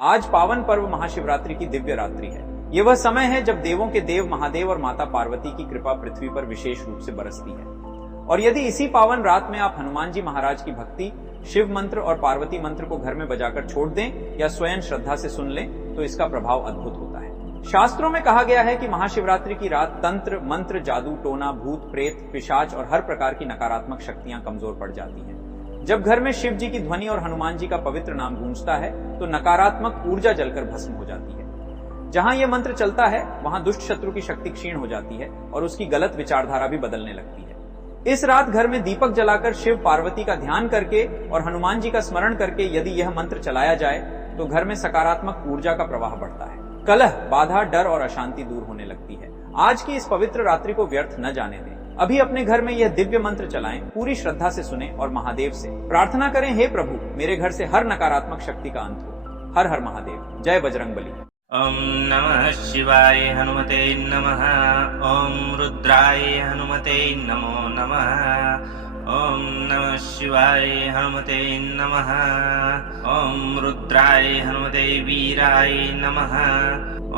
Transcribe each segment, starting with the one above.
आज पावन पर्व महाशिवरात्रि की दिव्य रात्रि है। ये वह समय है जब देवों के देव महादेव और माता पार्वती की कृपा पृथ्वी पर विशेष रूप से बरसती है। और यदि इसी पावन रात में आप हनुमान जी महाराज की भक्ति, शिव मंत्र और पार्वती मंत्र को घर में बजाकर छोड़ दें या स्वयं श्रद्धा से सुन लें तो इसका प्रभाव अद्भुत होता है। शास्त्रों में कहा गया है कि महाशिवरात्रि की रात तंत्र, मंत्र, जादू, टोना, भूत, प्रेत, पिशाच और हर प्रकार की नकारात्मक शक्तियां कमजोर पड़ जाती हैं। जब घर में शिव जी की ध्वनि और हनुमान जी का पवित्र नाम गूंजता है तो नकारात्मक ऊर्जा जलकर भस्म हो जाती है। जहां यह मंत्र चलता है वहां दुष्ट शत्रु की शक्ति क्षीण हो जाती है और उसकी गलत विचारधारा भी बदलने लगती है। इस रात घर में दीपक जलाकर शिव पार्वती का ध्यान करके और हनुमान जी का स्मरण करके यदि यह मंत्र चलाया जाए तो घर में सकारात्मक ऊर्जा का प्रवाह बढ़ता है। कलह, बाधा, डर और अशांति दूर होने लगती है। आज की इस पवित्र रात्रि को व्यर्थ न जाने दें। अभी अपने घर में यह दिव्य मंत्र चलाएं, पूरी श्रद्धा से सुने और महादेव से प्रार्थना करें, हे प्रभु मेरे घर से हर नकारात्मक शक्ति का अंत हो। हर हर महादेव। जय बजरंगबली। ओम नमः शिवाय हनुमते नमः। ओम रुद्राय हनुमते नमो नमः। ओम नमः शिवाय हनुमते नमः। ओम रुद्राय हनुमते वीराय नमः।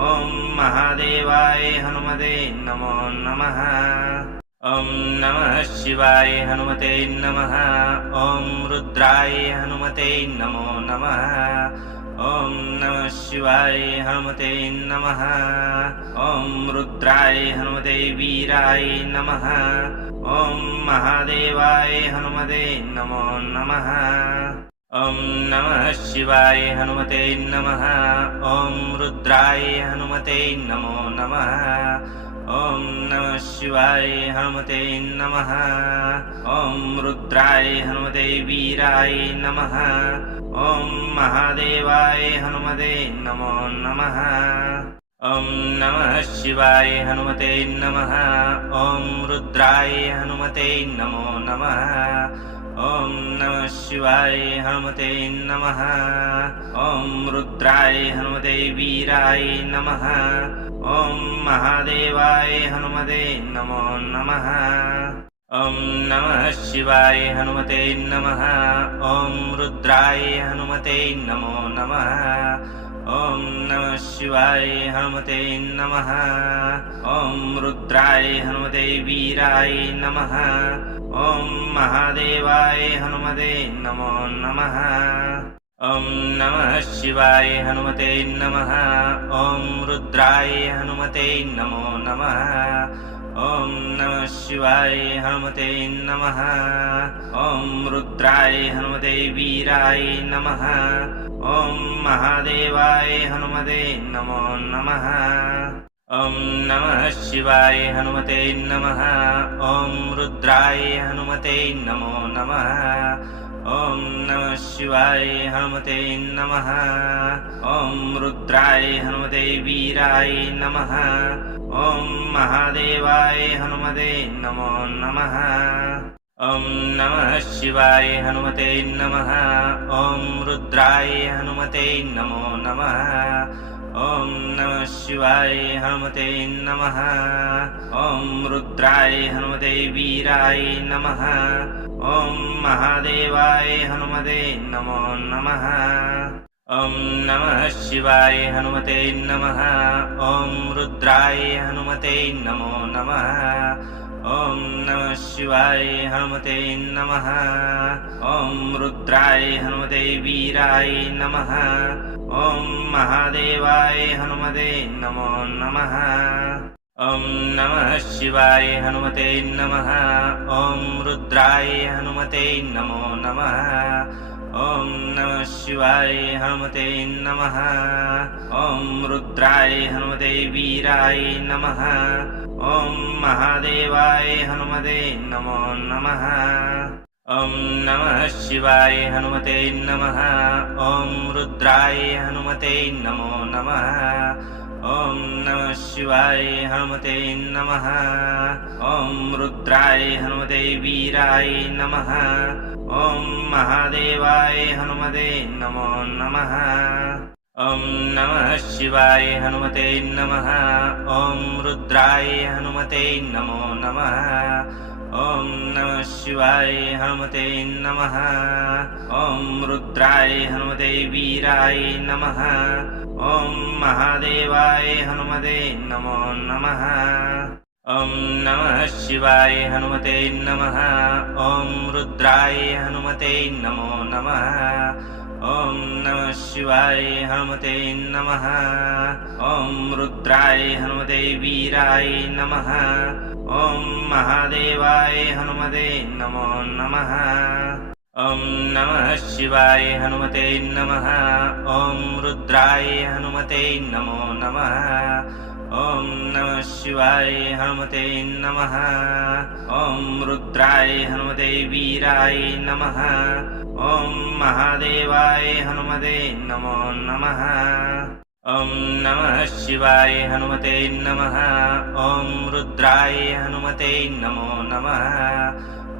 ओम महादेवाय हनुमते नमो नमः। ओम नमः शिवाय हनुमते नमः। ओम रुद्राय हनुमते नमो नमः। ओम नमः शिवाय हनुमते नमः। ओम रुद्राय हनुमते वीराय नमः। ओम महादेवाय हनुमते नमो नमः। ओम नमः शिवाय हनुमते नमः। ओम रुद्राय हनुमते नमो नमः। ओम नमः शिवाय हनुमते नमः। ओम रुद्राय हनुमते वीराय नमः। ओम महादेवाय हनुमते नमो नमः। ओम नमः शिवाय हनुमते नमः। ओम रुद्राय हनुमते नमो नमः। ओम नमः शिवाय हनुमते नमः। ओम रुद्राय हनुमते वीराय नमः। ओम महादेवाय हनुमते नमो नमः। ओम नमः शिवाय हनुमते नमः। ओम रुद्राय हनुमते नमो नमः। ओम नमः शिवाय हनुमते नमः। ओम रुद्राय हनुमते वीराय नमः। ओम महादेवाय हनुमते नमो नमः। ओम नमः शिवाय हनुमते नमः। ओम रुद्राय हनुमते नमो नमः। ओम नमः शिवाय हनुमते नमः। ओम रुद्राय हनुमते वीराय नमः। ओम महादेवाय हनुमते नमो नमः। ओम नमः शिवाय हनुमते नमः। ओम रुद्राय हनुमते नमो नमः। ओम नमः शिवाय हनुमते नमः। ओम रुद्राय हनुमते वीराय नमः। ओम महादेवाय हनुमते नमो नमः। ओम नमः शिवाय हनुमते नमः। ओम रुद्राय हनुमते नमो नमः। ओम नमः शिवाय हनुमते नमः। ओम रुद्राय हनुमते वीराय नमः। ओम महादेवाय हनुमते नमो नमः। ओम नमः शिवाय हनुमते नमः। ओम रुद्राय हनुमते नमो नमः। ओम नमः शिवाय हनुमते नमः। ओम रुद्राय हनुमते वीराय नमः। ओम महादेवाय हनुमते नमो नमः। ओम नमः शिवाय हनुमते नमः। ओम रुद्राय हनुमते नमो नमः। ओम नमः शिवाय हनुमते नमः। ओम रुद्राय हनुमते वीराय नमः। ओम महादेवाय हनुमते नमो नमः। ओम नमः शिवाय हनुमते नमः। ओम रुद्राय हनुमते नमो नमः। ओम नमः शिवाय हनुमते नमः। ओम रुद्राय हनुमते वीराय नमः। ओम महादेवाय हनुमते नमो नमः। ओम नमः शिवाय हनुमते नमः। ओम रुद्राय हनुमते नमो नमः। ॐ नमः शिवाय हनुमते नमः। ॐ रुद्राय हनुमते वीराय नमः। ॐ महादेवाय हनुमते नमो नमः। ॐ नमः शिवाय हनुमते नमः। ॐ रुद्राय हनुमते नमो नमः। ॐ नमः शिवाय हनुमते नमः। ॐ रुद्राय हनुमते वीराय नमः। ॐ महादेवाय हनुमते नमो नमः। ॐ नमः शिवाय हनुमते नमः। ॐ रुद्राय हनुमते नमो नमः। ॐ नमः शिवाय हनुमते नमः। ॐ रुद्राय हनुमते वीराय नमः। ॐ महादेवाय हनुमते नमो नमः। ॐ नमः शिवाय हनुमते नमः। ॐ रुद्राय हनुमते नमो नमः।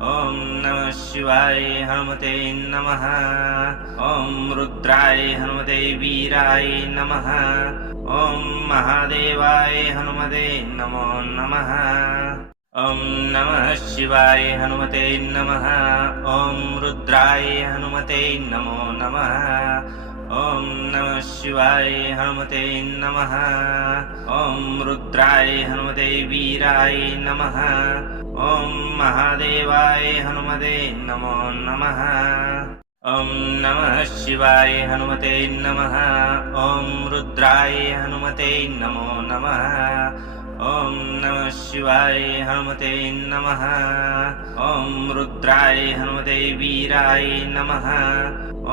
ॐ नमः शिवाय हनुमते नमः। ॐ रुद्राय हनुमते वीराय नमः। ॐ महादेवाय हनुमते नमो नमः। ॐ नमः शिवाय हनुमते नमः। ॐ रुद्राय हनुमते नमो नमः। ॐ नमः शिवाय हनुमते नमः। ॐ रुद्राय हनुमते वीराय नमः। ॐ महादेवाय हनुमते नमो नमः। ॐ नमः शिवाय हनुमते नमः। ॐ रुद्राय हनुमते नमो नमः। ॐ नमः शिवाय हनुमते नमः। ॐ रुद्राय हनुमते वीराय नमः।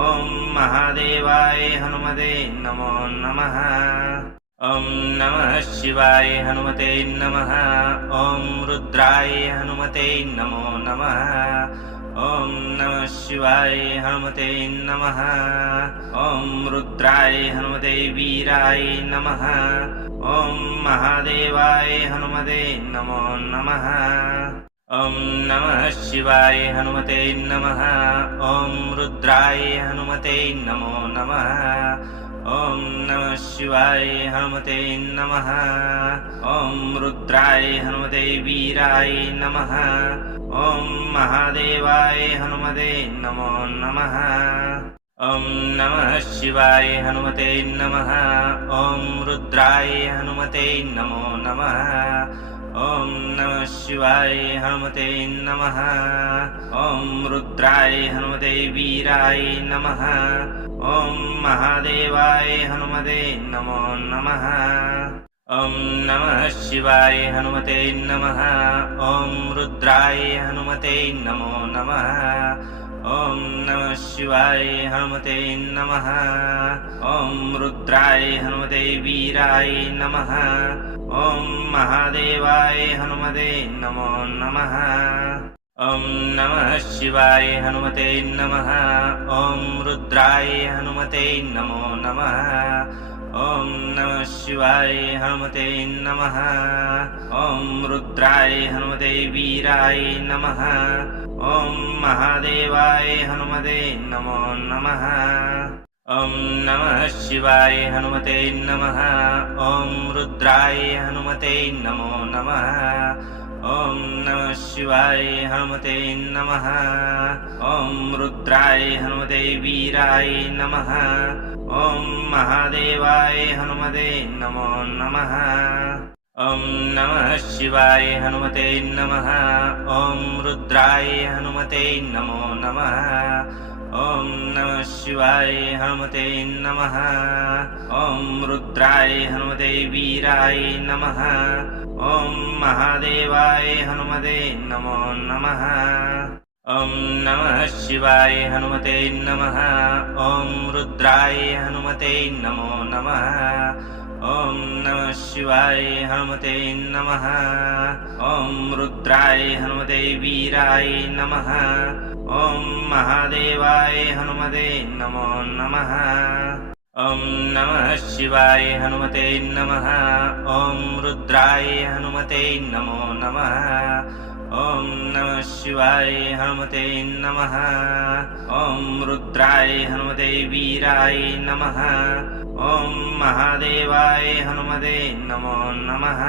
ॐ महादेवाय हनुमते नमो नमः। ॐ नमः शिवाय हनुमते नमः। ॐ रुद्राय हनुमते नमो नमः। ॐ नमः शिवाय हनुमते नमः। ॐ रुद्राय हनुमते वीराय नमः। ॐ महादेवाय हनुमते नमो नमः। ॐ नमः शिवाय हनुमते नमः। ॐ रुद्राय हनुमते नमो नमः। ॐ नमः शिवाय हनुमते नमः। ॐ रुद्राय हनुमते वीराय नमः। ॐ महादेवाय हनुमते नमो नमः। ॐ नमः शिवाय हनुमते नमः। ॐ रुद्राय हनुमते नमो नमः। ॐ नमः शिवाय हनुमते नमः। ॐ रुद्राय हनुमते वीराय नमः। ॐ महादेवाय हनुमते नमो नमः। ॐ नमः शिवाय हनुमते नमः। ॐ रुद्राय हनुमते नमो नमः। ॐ नमः शिवाय हनुमते नमः। ॐ रुद्राय हनुमते वीराय नमः। ॐ महादेवाय हनुमते नमो नमः। ॐ नमः शिवाय हनुमते नमः। ॐ रुद्राय हनुमते नमो नमः। ॐ नमः शिवाय हनुमते नमः। ॐ रुद्राय हनुमते वीराय नमः। ॐ महादेवाय हनुमते नमो नमः। ॐ नमः शिवाय हनुमते नमः। ॐ रुद्राय हनुमते नमो नमः। ॐ नमः शिवाय हनुमते नमः। ॐ रुद्राय हनुमते वीराय नमः। ॐ महादेवाय हनुमते नमो नमः। ॐ नमः शिवाय हनुमते नमः। ॐ रुद्राय हनुमते नमो नमः। ॐ नमः शिवाय हनुमते नमः। ॐ रुद्राय हनुमते वीराय नमः। ॐ महादेवाय हनुमते नमो नमः। ॐ नमः शिवाय हनुमते नमः। ॐ रुद्राय हनुमते नमो नमः। ॐ नमः शिवाय हनुमते नमः। ॐ रुद्राय हनुमते वीराय नमः। ॐ महादेवाय हनुमते नमो नमः। ॐ नमः शिवाय हनुमते नमः। ॐ रुद्राय हनुमते नमो नमः। ॐ नमः शिवाय हनुमते नमः। ॐ रुद्राय हनुमते वीराय नमः। ॐ महादेवाय हनुमते नमो नमः।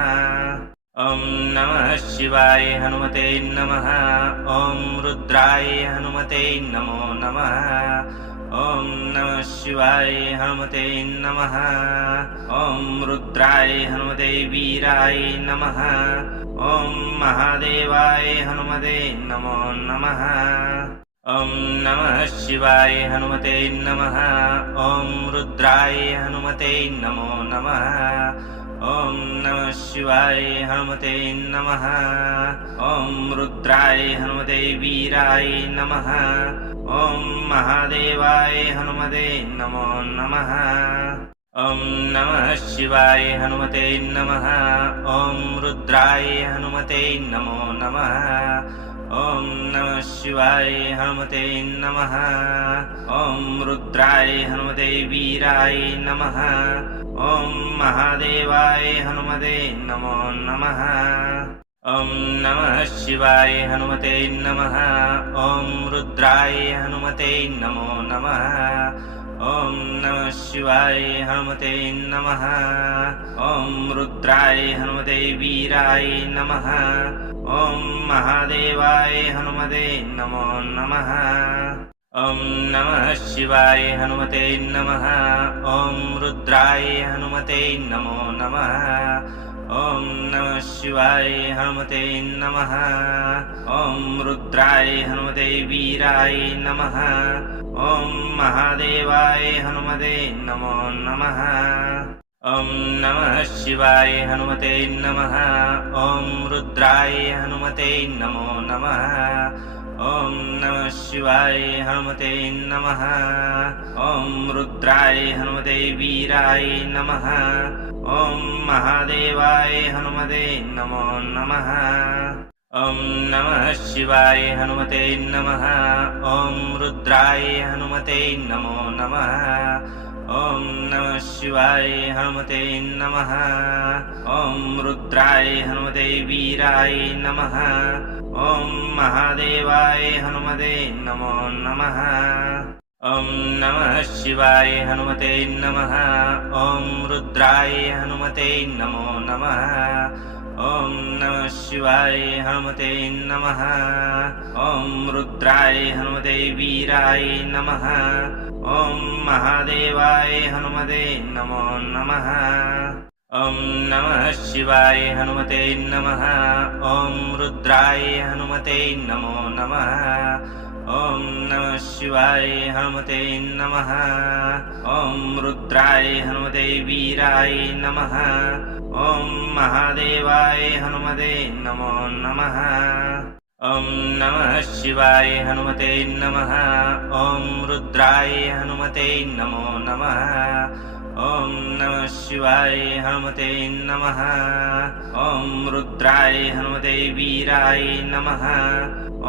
ॐ नमः शिवाय हनुमते नमः। ॐ रुद्राय हनुमते नमो नमः। ॐ नमः शिवाय हनुमते नमः। ॐ रुद्राय हनुमते वीराय नमः। ॐ महादेवाय हनुमते नमो नमः। ॐ नमः शिवाय हनुमते नमः। ॐ रुद्राय हनुमते नमो नमः। ॐ नमः शिवाय हनुमते नमः। ॐ रुद्राय हनुमते वीराय नमः। ॐ महादेवाय हनुमते नमो नमः। ॐ नमः शिवाय हनुमते नमः। ॐ रुद्राय हनुमते नमो नमः। ॐ नमः शिवाय हनुमते नमः। ॐ रुद्राय हनुमते वीराय नमः। ॐ महादेवाय हनुमते नमो नमः। ॐ नमः शिवाय हनुमते नमः। ॐ रुद्राय हनुमते नमो नमः। ॐ नमः शिवाय हनुमते नमः। ॐ रुद्राय हनुमते वीराय नमः। ॐ महादेवाय हनुमते नमो नमः। ॐ नमः शिवाय हनुमते नमः। ॐ रुद्राय हनुमते नमो नमः। ॐ नमः शिवाय हनुमते नमः। ॐ रुद्राय हनुमते वीराय नमः। ॐ महादेवाय हनुमते नमो नमः। ॐ नमः शिवाय हनुमते नमः। ॐ रुद्राय हनुमते नमो नमः। ॐ नमः शिवाय हनुमते नमः। ॐ रुद्राय हनुमते वीराय नमः। ॐ महादेवाय हनुमते नमो नमः। ॐ नमः शिवाय हनुमते नमः। ॐ रुद्राय हनुमते नमो नमः। ॐ नमः शिवाय हनुमते नमः। ॐ रुद्राय हनुमते वीराय नमः। ॐ महादेवाय हनुमते नमो नमः। ॐ नमः शिवाय हनुमते नमः। ॐ रुद्राय हनुमते नमो नमः। ॐ नमः शिवाय हनुमते नमः। ॐ रुद्राय हनुमते वीराय नमः। ॐ महादेवाय हनुमते नमो नमः। ॐ नमः शिवाय हनुमते नमः। ॐ रुद्राय हनुमते नमो नमः। ॐ नमः शिवाय हनुमते नमः। ॐ रुद्राय हनुमते वीराय नमः। ॐ महादेवाय हनुमते नमो नमः। ॐ नमः शिवाय हनुमते नमः। ॐ रुद्राय हनुमते नमो नमः। ॐ नमः शिवाय हनुमते नमः। ॐ रुद्राय हनुमते वीराय नमः।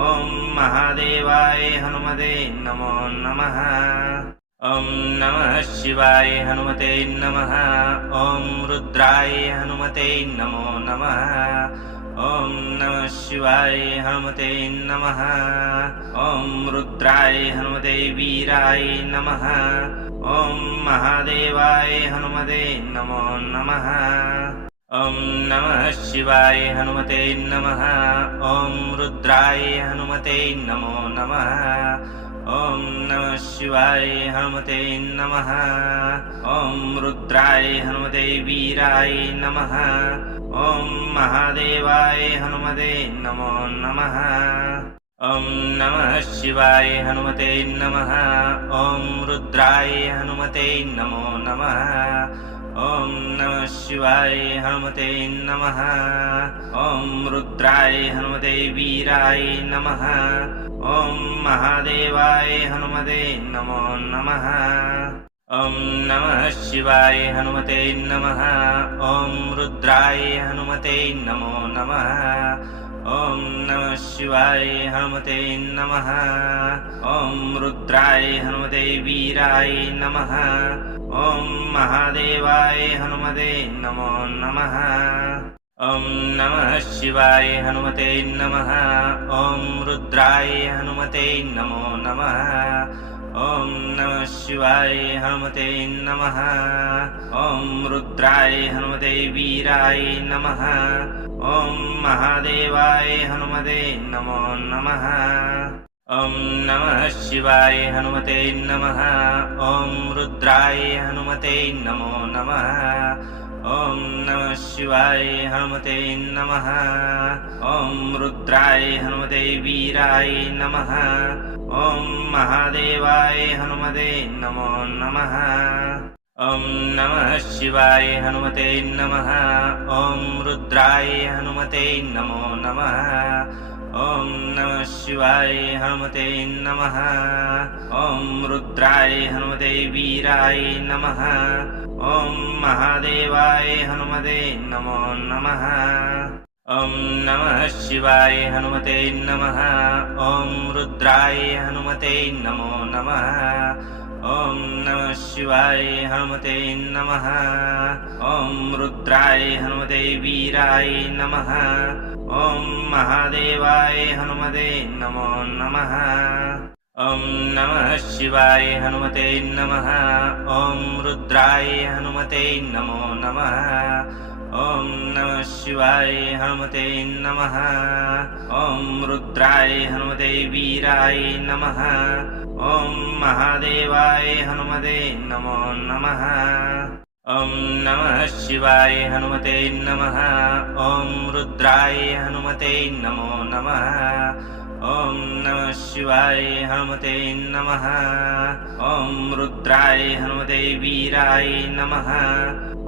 ॐ महादेवाय हनुमते नमो नमः। ॐ नमः शिवाय हनुमते नमः। ॐ रुद्राय हनुमते नमो नमः। ॐ नमः शिवाय हनुमते नमः। ॐ रुद्राय हनुमते वीराय नमः। ॐ महादेवाय हनुमते नमो नमः। ॐ नमः शिवाय हनुमते नमः। ॐ रुद्राय हनुमते नमो नमः। ॐ नमः शिवाय हनुमते नमः। ॐ रुद्राय हनुमते वीराय नमः। ॐ महादेवाय हनुमते नमो नमः। ॐ नमः शिवाय हनुमते नमः। ॐ रुद्राय हनुमते नमो नमः। ॐ नमः शिवाय हनुमते नमः। ॐ रुद्राय हनुमते वीराय नमः। ॐ महादेवाय हनुमते नमो नमः। ॐ नमः शिवाय हनुमते नमः। ॐ रुद्राय हनुमते नमो नमः। ॐ नमः शिवाय हनुमते नमः। ॐ रुद्राय हनुमते वीराय नमः। ॐ महादेवाय हनुमते नमो नमः। ॐ नमः शिवाय हनुमते नमः। ॐ रुद्राय हनुमते नमो नमः। ॐ नमः शिवाय हनुमते नमः। ॐ रुद्राय हनुमते वीराय नमः। ॐ महादेवाय हनुमते नमो नमः। ॐ नमः शिवाय हनुमते नमः। ॐ रुद्राय हनुमते नमो नमः। ॐ नमः शिवाय हनुमते नमः। ॐ रुद्राय हनुमते वीराय नमः। ॐ महादेवाय हनुमते नमो नमः। ॐ नमः शिवाय हनुमते नमः। ॐ रुद्राय हनुमते नमो नमः। ॐ नमः शिवाय हनुमते नमः। ॐ रुद्राय हनुमते वीराय नमः। ॐ महादेवाय हनुमते नमो नमः। ॐ नमः शिवाय हनुमते नमः। ॐ रुद्राय हनुमते नमो नमः। ॐ नमः शिवाय हनुमते नमः। ॐ रुद्राय हनुमते वीराय नमः। ॐ महादेवाय हनुमते नमो नमः। ॐ नमः शिवाय हनुमते नमः। ॐ रुद्राय हनुमते नमो नमः। ॐ नमः शिवाय हनुमते नमः। ॐ रुद्राय हनुमते वीराय नमः। ॐ महादेवाय हनुमते नमो नमः। ॐ नमः शिवाय हनुमते नमः। ॐ रुद्राय हनुमते नमो नमः। ॐ नमः शिवाय हनुमते नमः। ॐ रुद्राय हनुमते वीराय नमः।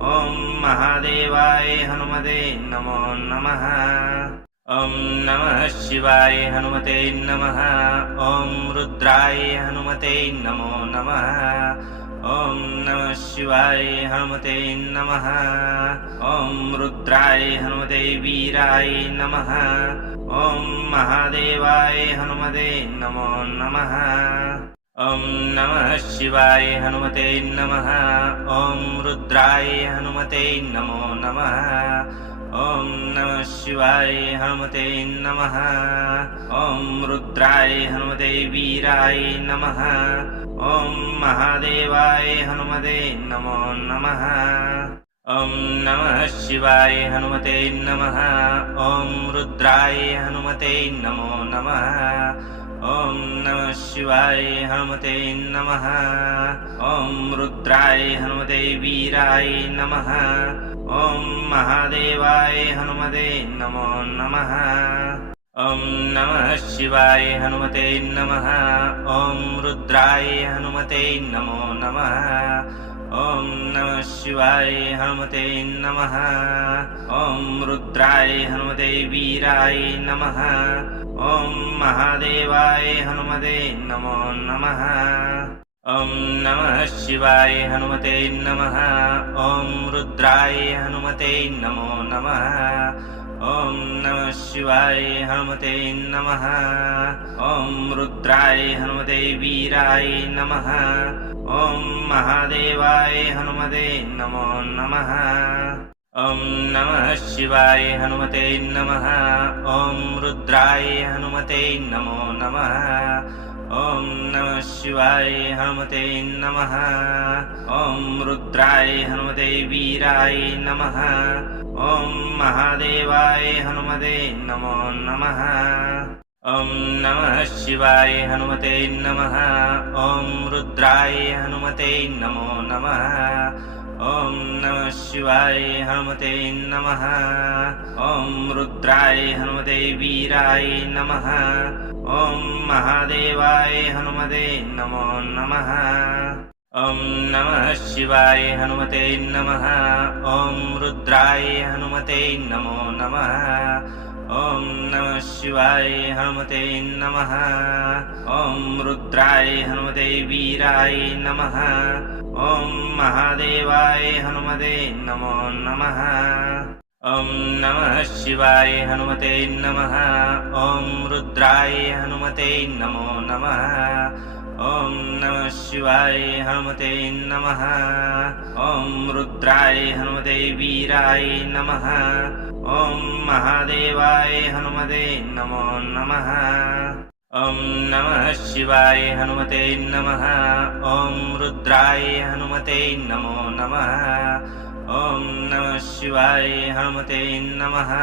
ॐ महादेवाय हनुमते नमो नमः। ॐ नमः शिवाय हनुमते नमः। ॐ रुद्राय हनुमते नमो नमः। ॐ नमः शिवाय हनुमते नमः। ॐ रुद्राय हनुमते वीराय नमः। ॐ महादेवाय हनुमते नमो नमः। ॐ नमः शिवाय हनुमते नमः। ॐ रुद्राय हनुमते नमो नमः। ॐ नमः शिवाय हनुमते नमः। ॐ रुद्राय हनुमते वीराय नमः। ॐ महादेवाय हनुमते नमो नमः। ॐ नमः शिवाय हनुमते नमः। ॐ रुद्राय हनुमते नमो नमः। ॐ नमः शिवाय हनुमते नमः। ॐ रुद्राय हनुमते वीराय नमः। ॐ महादेवाय हनुमते नमो नमः। ॐ नमः शिवाय हनुमते नमः। ॐ रुद्राय हनुमते नमो नमः। ॐ नमः शिवाय हनुमते नमः। ॐ रुद्राय हनुमते वीराय नमः। ॐ महादेवाय हनुमते नमो नमः। ॐ नमः शिवाय हनुमते नमः। ॐ रुद्राय हनुमते नमो नमः। ॐ नमः शिवाय हनुमते नमः। ॐ रुद्राय हनुमते वीराय नमः। ॐ महादेवाय हनुमते नमो नमः। ॐ नमः शिवाय हनुमते नमः। ॐ रुद्राय हनुमते नमो नमः। ॐ नमः शिवाय हनुमते नमः। ॐ रुद्राय हनुमते वीराय नमः। ॐ महादेवाय हनुमते नमो नमः। ॐ नमः शिवाय हनुमते नमः। ॐ रुद्राय हनुमते नमो नमः। ॐ नमः शिवाय हनुमते नमः। ॐ रुद्राय हनुमते वीराय नमः। ॐ महादेवाय हनुमते नमो नमः। ॐ नमः शिवाय हनुमते नमः। ॐ रुद्राय हनुमते नमो नमः। ॐ नमः शिवाय हनुमते नमः। ॐ रुद्राय हनुमते वीराय नमः। ॐ महादेवाय हनुमते नमो नमः। ॐ नमः शिवाय हनुमते नमः। ॐ रुद्राय हनुमते नमो नमः। ॐ नमः शिवाय हनुमते नमः। ॐ रुद्राय हनुमते वीराय नमः। ॐ महादेवाय हनुमते नमो नमः। ॐ नमः शिवाय हनुमते नमः। ॐ रुद्राय हनुमते नमो नमः। ॐ नमः शिवाय हनुमते नमः।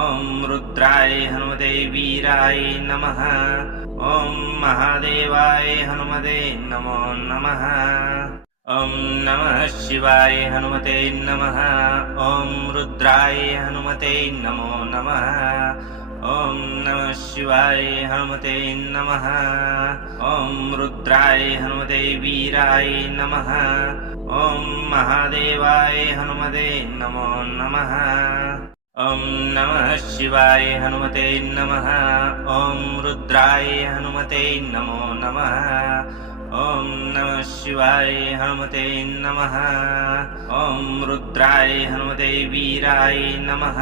ॐ रुद्राय हनुमते वीराय नमः। ॐ महादेवाय हनुमते नमो नमः। ॐ नमः शिवाय हनुमते नमः। ॐ रुद्राय हनुमते नमो नमः। ॐ नमः शिवाय हनुमते नमः। ॐ रुद्राय हनुमते वीराय नमः। ॐ महादेवाय हनुमते नमो नमः। ॐ नमः शिवाय हनुमते नमः। ॐ रुद्राय हनुमते नमो नमः। ॐ नमः शिवाय हनुमते नमः। ॐ रुद्राय हनुमते वीराय नमः।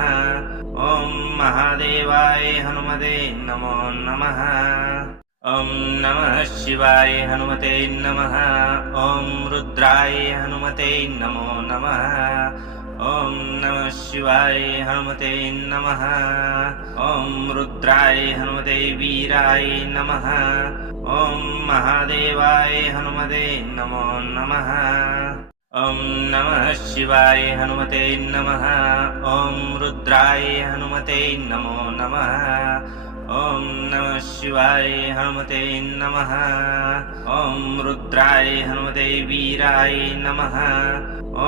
ॐ महादेवाय हनुमते नमो नमः। ॐ नमः शिवाय हनुमते नमः। ॐ रुद्राय हनुमते नमो नमः। ॐ नमः शिवाय हनुमते नमः। ॐ रुद्राय हनुमते वीराय नमः। ॐ महादेवाय हनुमते नमो नमः। ॐ नमः शिवाय हनुमते नमः। ॐ रुद्राय हनुमते नमो नमः। ॐ नमः शिवाय हनुमते नमः। ॐ रुद्राय हनुमते वीराय नमः।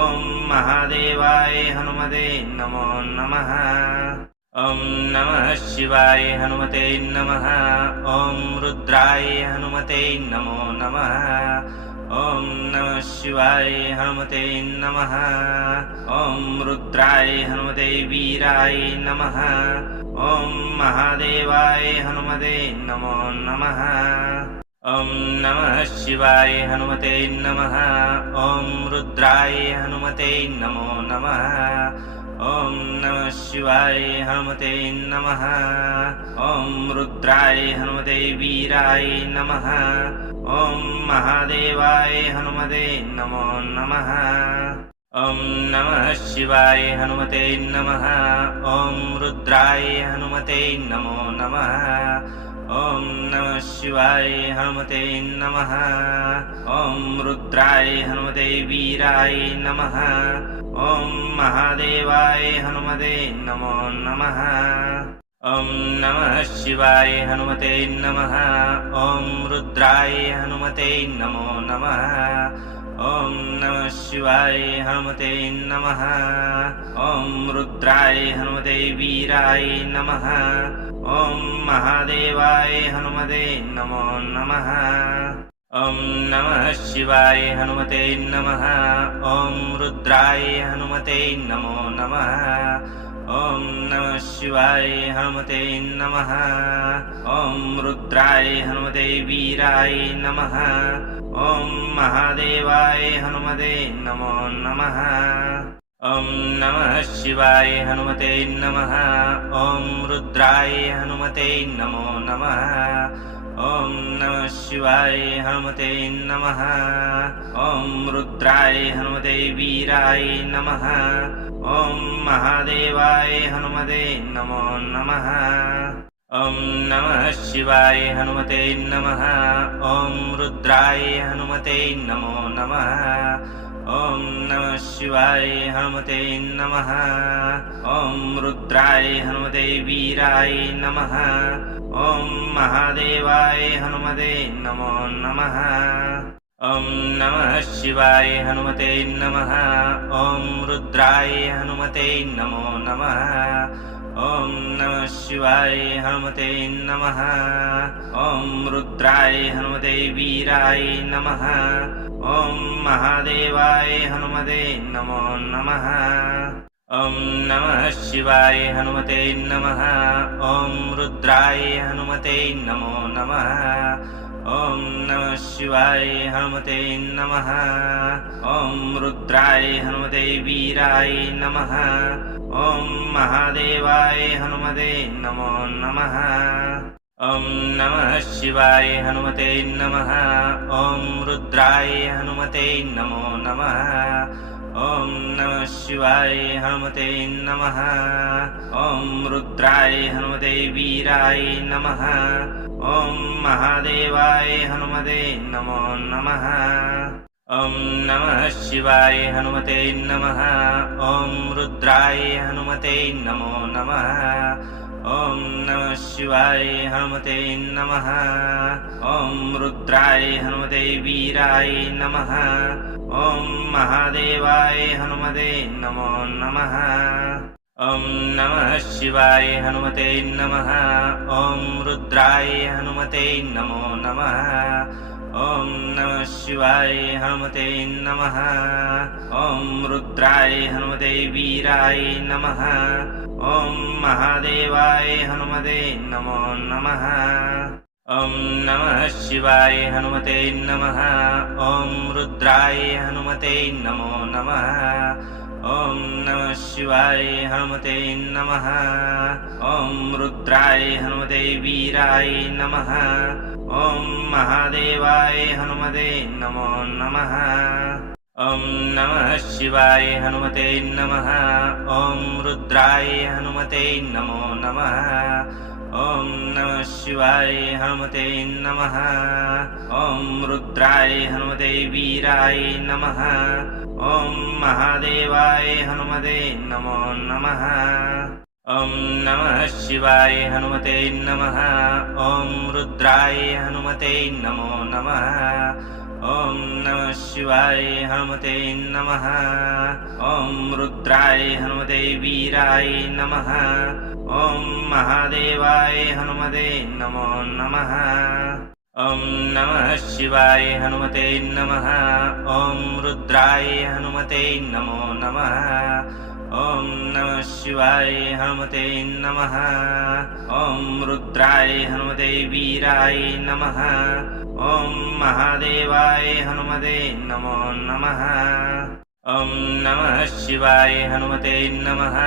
ॐ महादेवाय हनुमते नमो नमः। ॐ नमः शिवाय हनुमते नमः। ॐ रुद्राय हनुमते नमो नमः। ॐ नमः शिवाय हनुमते नमः। ॐ रुद्राय हनुमते वीराय नमः। ॐ महादेवाय हनुमते नमो नमः। ॐ नमः शिवाय हनुमते नमः। ॐ रुद्राय हनुमते नमो नमः। ॐ नमः शिवाय हनुमते नमः। ॐ रुद्राय हनुमते वीराय नमः। ॐ महादेवाय हनुमते नमो नमः। ॐ नमः शिवाय हनुमते नमः। ॐ रुद्राय हनुमते नमो नमः। ॐ नमः शिवाय हनुमते नमः। ॐ रुद्राय हनुमते वीराय नमः। ॐ महादेवाय हनुमते नमो नमः। ॐ नमः शिवाय हनुमते नमः। ॐ रुद्राय हनुमते नमो नमः। ॐ नमः शिवाय हनुमते नमः। ॐ रुद्राय हनुमते वीराय नमः। ॐ महादेवाय हनुमते नमो नमः। ॐ नमः शिवाय हनुमते नमः। ॐ रुद्राय हनुमते नमो नमः। ॐ नमः शिवाय हनुमते नमः। ॐ रुद्राय हनुमते वीराय नमः। ॐ महादेवाय हनुमते नमो नमः। ॐ नमः शिवाय हनुमते नमः। ॐ रुद्राय हनुमते नमो नमः। ॐ नमः शिवाय हनुमते नमः। ॐ रुद्राय हनुमते वीराय नमः। ॐ महादेवाय हनुमते नमो नमः। ॐ नमः शिवाय हनुमते नमः। ॐ रुद्राय हनुमते नमो नमः। ॐ नमः शिवाय हनुमते नमः। ॐ रुद्राय हनुमते वीराय नमः। ॐ महादेवाय हनुमते नमो नमः। ॐ नमः शिवाय हनुमते नमः। ॐ रुद्राय हनुमते नमो नमः। ॐ नमः शिवाय हनुमते नमः। ॐ रुद्राय हनुमते वीराय नमः। ॐ महादेवाय हनुमते नमो नमः। ॐ नमः शिवाय हनुमते नमः। ॐ रुद्राय हनुमते नमो नमः। ॐ नमः शिवाय हनुमते नमः। ॐ रुद्राय हनुमते वीराय नमः। ॐ महादेवाय हनुमते नमो नमः। ॐ नमः शिवाय हनुमते नमः। ॐ रुद्राय हनुमते नमो नमः। ॐ नमः शिवाय हनुमते नमः। ॐ रुद्राय हनुमते वीराय नमः। ॐ महादेवाय हनुमते नमो नमः। ॐ नमः शिवाय हनुमते नमः। ॐ रुद्राय हनुमते नमो नमः। ॐ नमः शिवाय हनुमते नमः। ॐ रुद्राय हनुमते वीराय नमः। ॐ महादेवाय हनुमते नमो नमः। ॐ नमः शिवाय हनुमते नमः। ॐ रुद्राय हनुमते नमो नमः। ॐ नमः शिवाय हनुमते नमः। ॐ रुद्राय हनुमते वीराय नमः। ॐ महादेवाय हनुमते नमो नमः। ॐ नमः शिवाय हनुमते नमः। ॐ रुद्राय हनुमते नमो नमः। ॐ नमः शिवाय हनुमते नमः। ॐ रुद्राय हनुमते वीराय नमः। ॐ महादेवाय हनुमते नमो नमः। ॐ नमः शिवाय हनुमते नमः। ॐ रुद्राय हनुमते नमो नमः। ॐ नमः शिवाय हनुमते नमः। ॐ रुद्राय हनुमते वीराय नमः। ॐ महादेवाय हनुमते नमो नमः। ॐ नमः शिवाय हनुमते नमः। ॐ रुद्राय हनुमते नमो नमः। ॐ नमः शिवाय हनुमते नमः। ॐ रुद्राय हनुमते वीराय नमः। ॐ महादेवाय हनुमते नमो नमः। ॐ नमः शिवाय हनुमते नमः। ॐ रुद्राय हनुमते नमो नमः। ॐ नमः शिवाय हनुमते नमः। ॐ रुद्राय हनुमते वीराय नमः। ॐ महादेवाय हनुमते नमो नमः। ॐ नमः शिवाय हनुमते नमः।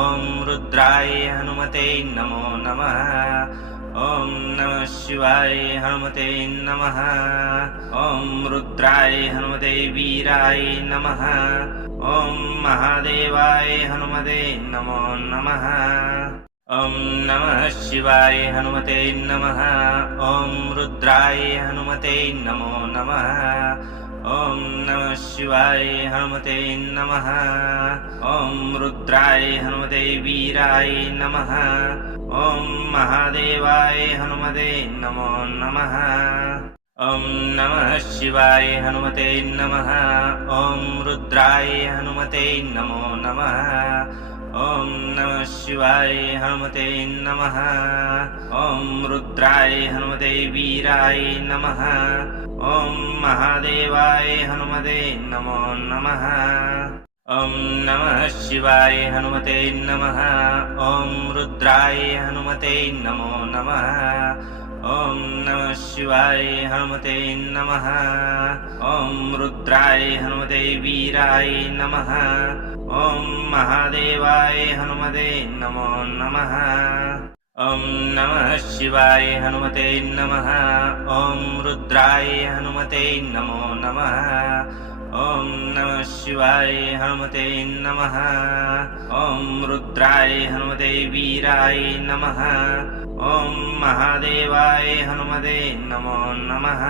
ॐ रुद्राय हनुमते नमो नमः। ॐ नमः शिवाय हनुमते नमः। ॐ रुद्राय हनुमते वीराय नमः। ॐ महादेवाय हनुमते नमो नमः। ॐ नमः शिवाय हनुमते नमः। ॐ रुद्राय हनुमते नमो नमः। ॐ नमः शिवाय हनुमते नमः। ॐ रुद्राय हनुमते वीराय नमः। ॐ महादेवाय हनुमते नमो नमः। ॐ नमः शिवाय हनुमते नमः। ॐ रुद्राय हनुमते नमो नमः। ॐ नमः शिवाय हनुमते नमः। ॐ रुद्राय हनुमते वीराय नमः। ॐ महादेवाय हनुमते नमो नमः। ॐ नमः शिवाय हनुमते नमः। ॐ रुद्राय हनुमते नमो नमः। ॐ नमः शिवाय हनुमते नमः। ॐ रुद्राय हनुमते वीराय नमः। ॐ महादेवाय हनुमते नमो नमः। ॐ नमः शिवाय हनुमते नमः। ॐ रुद्राय हनुमते नमो नमः। ॐ नमः शिवाय हनुमते नमः। ॐ रुद्राय हनुमते वीराय नमः। ॐ महादेवाय हनुमते नमो नमः।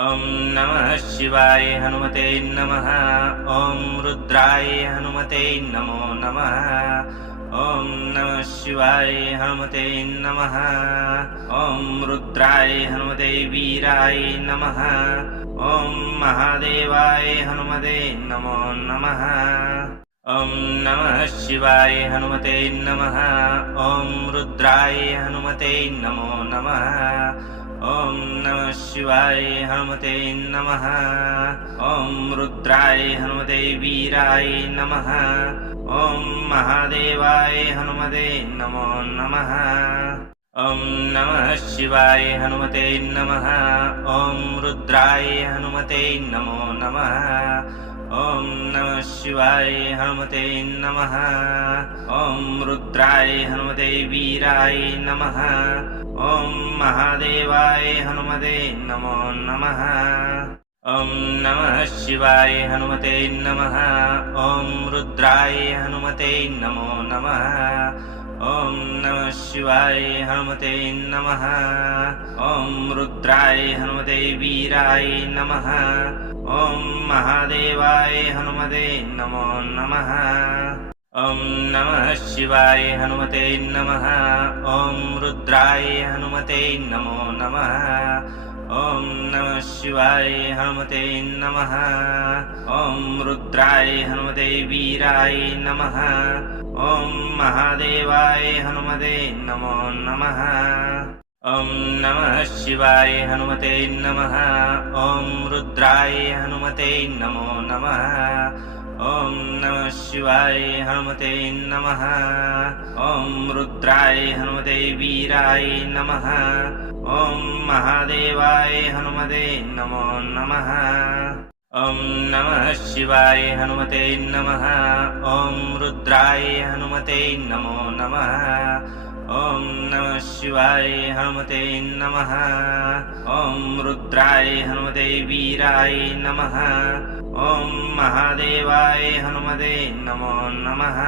ॐ नमः शिवाय हनुमते नमः। ॐ रुद्राय हनुमते नमो नमः। ॐ नमः शिवाय हनुमते नमः। ॐ रुद्राय हनुमते वीराय नमः। ॐ महादेवाय हनुमते नमो नमः। ॐ नमः शिवाय हनुमते नमः। ॐ रुद्राय हनुमते नमो नमः। ॐ नमः शिवाय हनुमते नमः। ॐ रुद्राय हनुमते वीराय नमः। ॐ महादेवाय हनुमते नमो नमः। ॐ नमः शिवाय हनुमते नमः। ॐ रुद्राय हनुमते नमो नमः। ॐ नमः शिवाय हनुमते नमः। ॐ रुद्राय हनुमते वीराय नमः। ॐ महादेवाय हनुमते नमो नमः। ॐ नमः शिवाय हनुमते नमः। ॐ रुद्राय हनुमते नमो नमः। ॐ नमः शिवाय हनुमते नमः। ॐ रुद्राय हनुमते वीराय नमः। ॐ महादेवाय हनुमते नमो नमः। ॐ नमः शिवाय हनुमते नमः। ॐ रुद्राय हनुमते नमो नमः। ॐ नमः शिवाय हनुमते नमः। ॐ रुद्राय हनुमते वीराय नमः। ॐ महादेवाय हनुमते नमो नमः। ॐ नमः शिवाय हनुमते नमः। ॐ रुद्राय हनुमते नमो नमः। ॐ नमः शिवाय हनुमते नमः। ॐ रुद्राय हनुमते वीराय नमः। ॐ महादेवाय हनुमते नमो नमः। ॐ नमः शिवाय हनुमते नमः। ॐ रुद्राय हनुमते नमो नमः। ॐ नमः शिवाय हनुमते नमः। ॐ रुद्राय हनुमते वीराय नमः। ॐ महादेवाय हनुमते नमो नमः।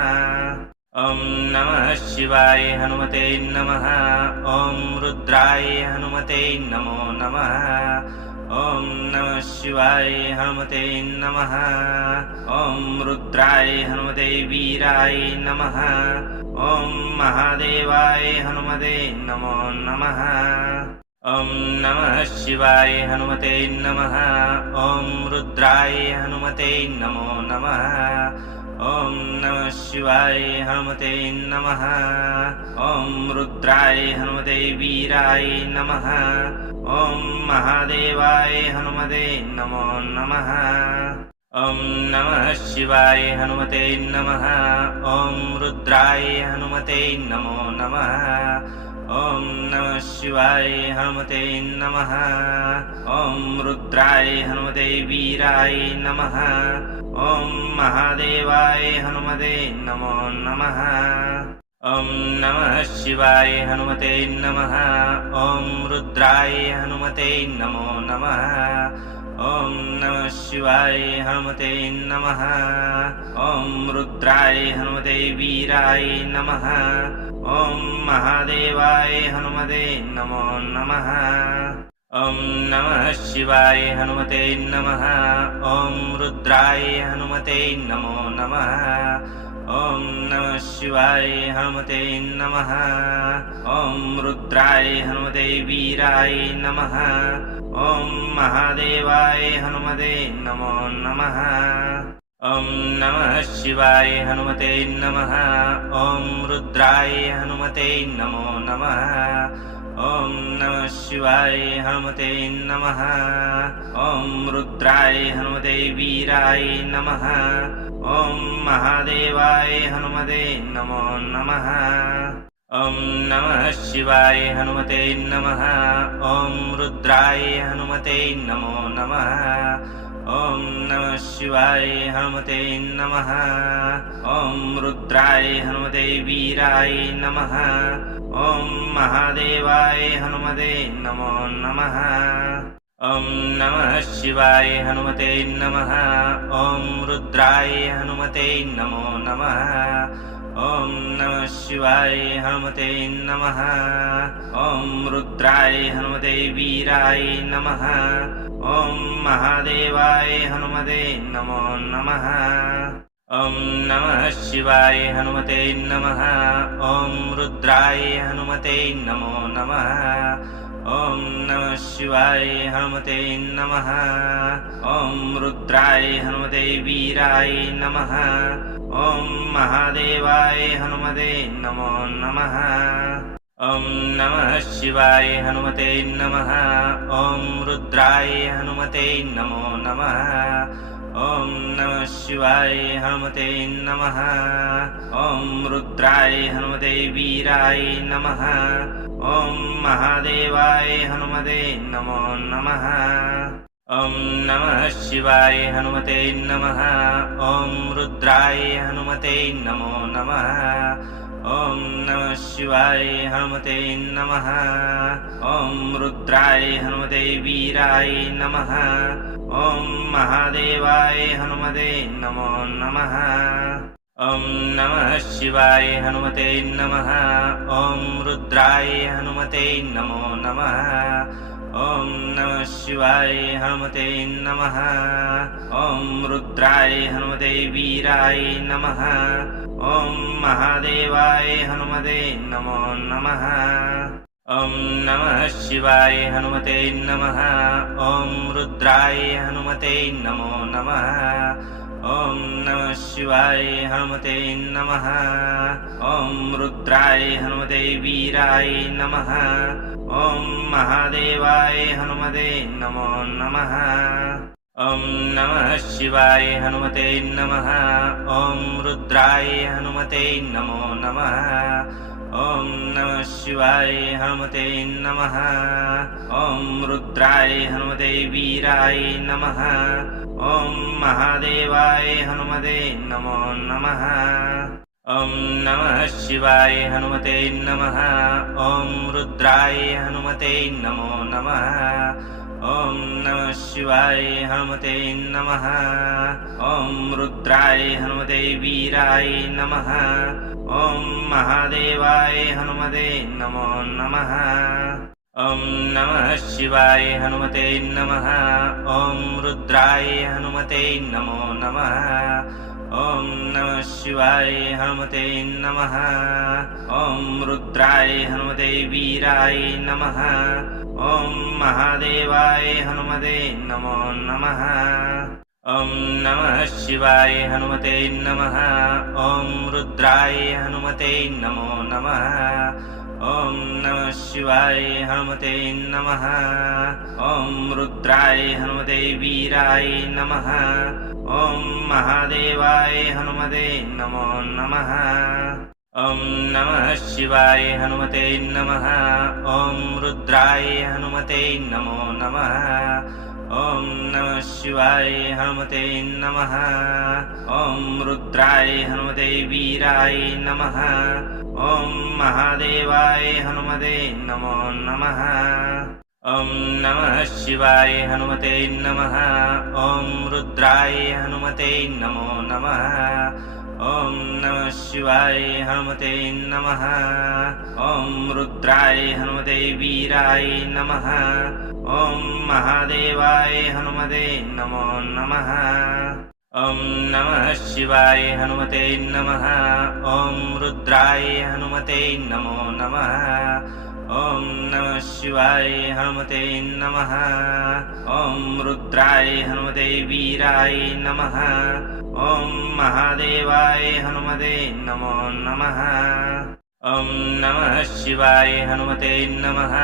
ॐ नमः शिवाय हनुमते नमः। ॐ रुद्राय हनुमते नमो नमः। ॐ नमः शिवाय हनुमते नमः। ॐ रुद्राय हनुमते वीराय नमः। ॐ महादेवाय हनुमते नमो नमः। ॐ नमः शिवाय हनुमते नमः। ॐ रुद्राय हनुमते नमो नमः। ॐ नमः शिवाय हनुमते नमः। ॐ रुद्राय हनुमते वीराय नमः। ॐ महादेवाय हनुमते नमो नमः। ॐ नमः शिवाय हनुमते नमः। ॐ रुद्राय हनुमते नमो नमः। ॐ नमः शिवाय हनुमते नमः। ॐ रुद्राय हनुमते वीराय नमः। ॐ महादेवाय हनुमते नमो नमः। ॐ नमः शिवाय हनुमते नमः। ॐ रुद्राय हनुमते नमो नमः। ॐ नमः शिवाय हनुमते नमः। ॐ रुद्राय हनुमते वीराय नमः। ॐ महादेवाय हनुमते नमो नमः। ॐ नमः शिवाय हनुमते नमः। ॐ रुद्राय हनुमते नमो नमः। ॐ नमः शिवाय हनुमते नमः। ॐ रुद्राय हनुमते वीराय नमः। ॐ महादेवाय हनुमते नमो नमः। ॐ नमः शिवाय हनुमते नमः। ॐ रुद्राय हनुमते नमो नमः। ॐ नमः शिवाय हनुमते नमः। ॐ रुद्राय हनुमते वीराय नमः। ॐ महादेवाय हनुमते नमो नमः। ॐ नमः शिवाय हनुमते नमः। ॐ रुद्राय हनुमते नमो नमः। ॐ नमः शिवाय हनुमते नमः। ॐ रुद्राय हनुमते वीराय नमः। ॐ महादेवाय हनुमते नमो नमः। ॐ नमः शिवाय हनुमते नमः। ॐ रुद्राय हनुमते नमो नमः। ॐ नमः शिवाय हनुमते नमः। ॐ रुद्राय हनुमते वीराय नमः। ॐ महादेवाय हनुमते नमो नमः। ॐ नमः शिवाय हनुमते नमः। ॐ रुद्राय हनुमते नमो नमः। ॐ नमः शिवाय हनुमते नमः। ॐ रुद्राय हनुमते वीराय नमः। ॐ महादेवाय हनुमते नमो नमः। ॐ नमः शिवाय हनुमते नमः। ॐ रुद्राय हनुमते नमो नमः। ॐ नमः शिवाय हनुमते नमः। ॐ रुद्राय हनुमते वीराय नमः। ॐ महादेवाय हनुमते नमो नमः। ॐ नमः शिवाय हनुमते नमः। ॐ रुद्राय हनुमते नमो नमः। ॐ नमः शिवाय हनुमते नमः। ॐ रुद्राय हनुमते वीराय नमः। ॐ महादेवाय हनुमते नमो नमः। ॐ नमः शिवाय हनुमते नमः। ॐ रुद्राय हनुमते नमो नमः। ॐ नमः शिवाय हनुमते नमः। ॐ रुद्राय हनुमते वीराय नमः। ॐ महादेवाय हनुमते नमो नमः। ॐ नमः शिवाय हनुमते नमः। ॐ रुद्राय हनुमते नमो नमः। ॐ नमः शिवाय हनुमते नमः। ॐ रुद्राय हनुमते वीराय नमः। ॐ महादेवाय हनुमते नमो नमः। ॐ नमः शिवाय हनुमते नमः। ॐ रुद्राय हनुमते नमो नमः। ॐ नमः शिवाय हनुमते नमः। ॐ रुद्राय हनुमते वीराय नमः। ॐ महादेवाय हनुमते नमो नमः। ॐ नमः शिवाय हनुमते नमः। ॐ रुद्राय हनुमते नमो नमः। ॐ नमः शिवाय हनुमते नमः। ॐ रुद्राय हनुमते वीराय नमः। ॐ महादेवाय हनुमते नमो नमः। ॐ नमः शिवाय हनुमते नमः। ॐ रुद्राय हनुमते नमो नमः। ॐ नमः शिवाय हनुमते नमः। ॐ रुद्राय हनुमते वीराय नमः। ॐ महादेवाय हनुमते नमो नमः। ॐ नमः शिवाय हनुमते नमः। ॐ रुद्राय हनुमते नमो नमः। ॐ नमः शिवाय हनुमते नमः। ॐ रुद्राय हनुमते वीराय नमः। ॐ महादेवाय हनुमते नमो नमः। ॐ नमः शिवाय हनुमते नमः। ॐ रुद्राय हनुमते नमो नमः। ॐ नमः शिवाय हनुमते नमः। ॐ रुद्राय हनुमते वीराय नमः। ॐ महादेवाय हनुमते नमो नमः। ॐ नमः शिवाय हनुमते नमः। ॐ रुद्राय हनुमते नमो नमः। ॐ नमः शिवाय हनुमते नमः। ॐ रुद्राय हनुमते वीराय नमः। ॐ महादेवाय हनुमते नमो नमः। ॐ नमः शिवाय हनुमते नमः। ॐ रुद्राय हनुमते नमो नमः। ॐ नमः शिवाय हनुमते नमः। ॐ रुद्राय हनुमते वीराय नमः। ॐ महादेवाय हनुमते नमो नमः। ॐ नमः शिवाय हनुमते नमः।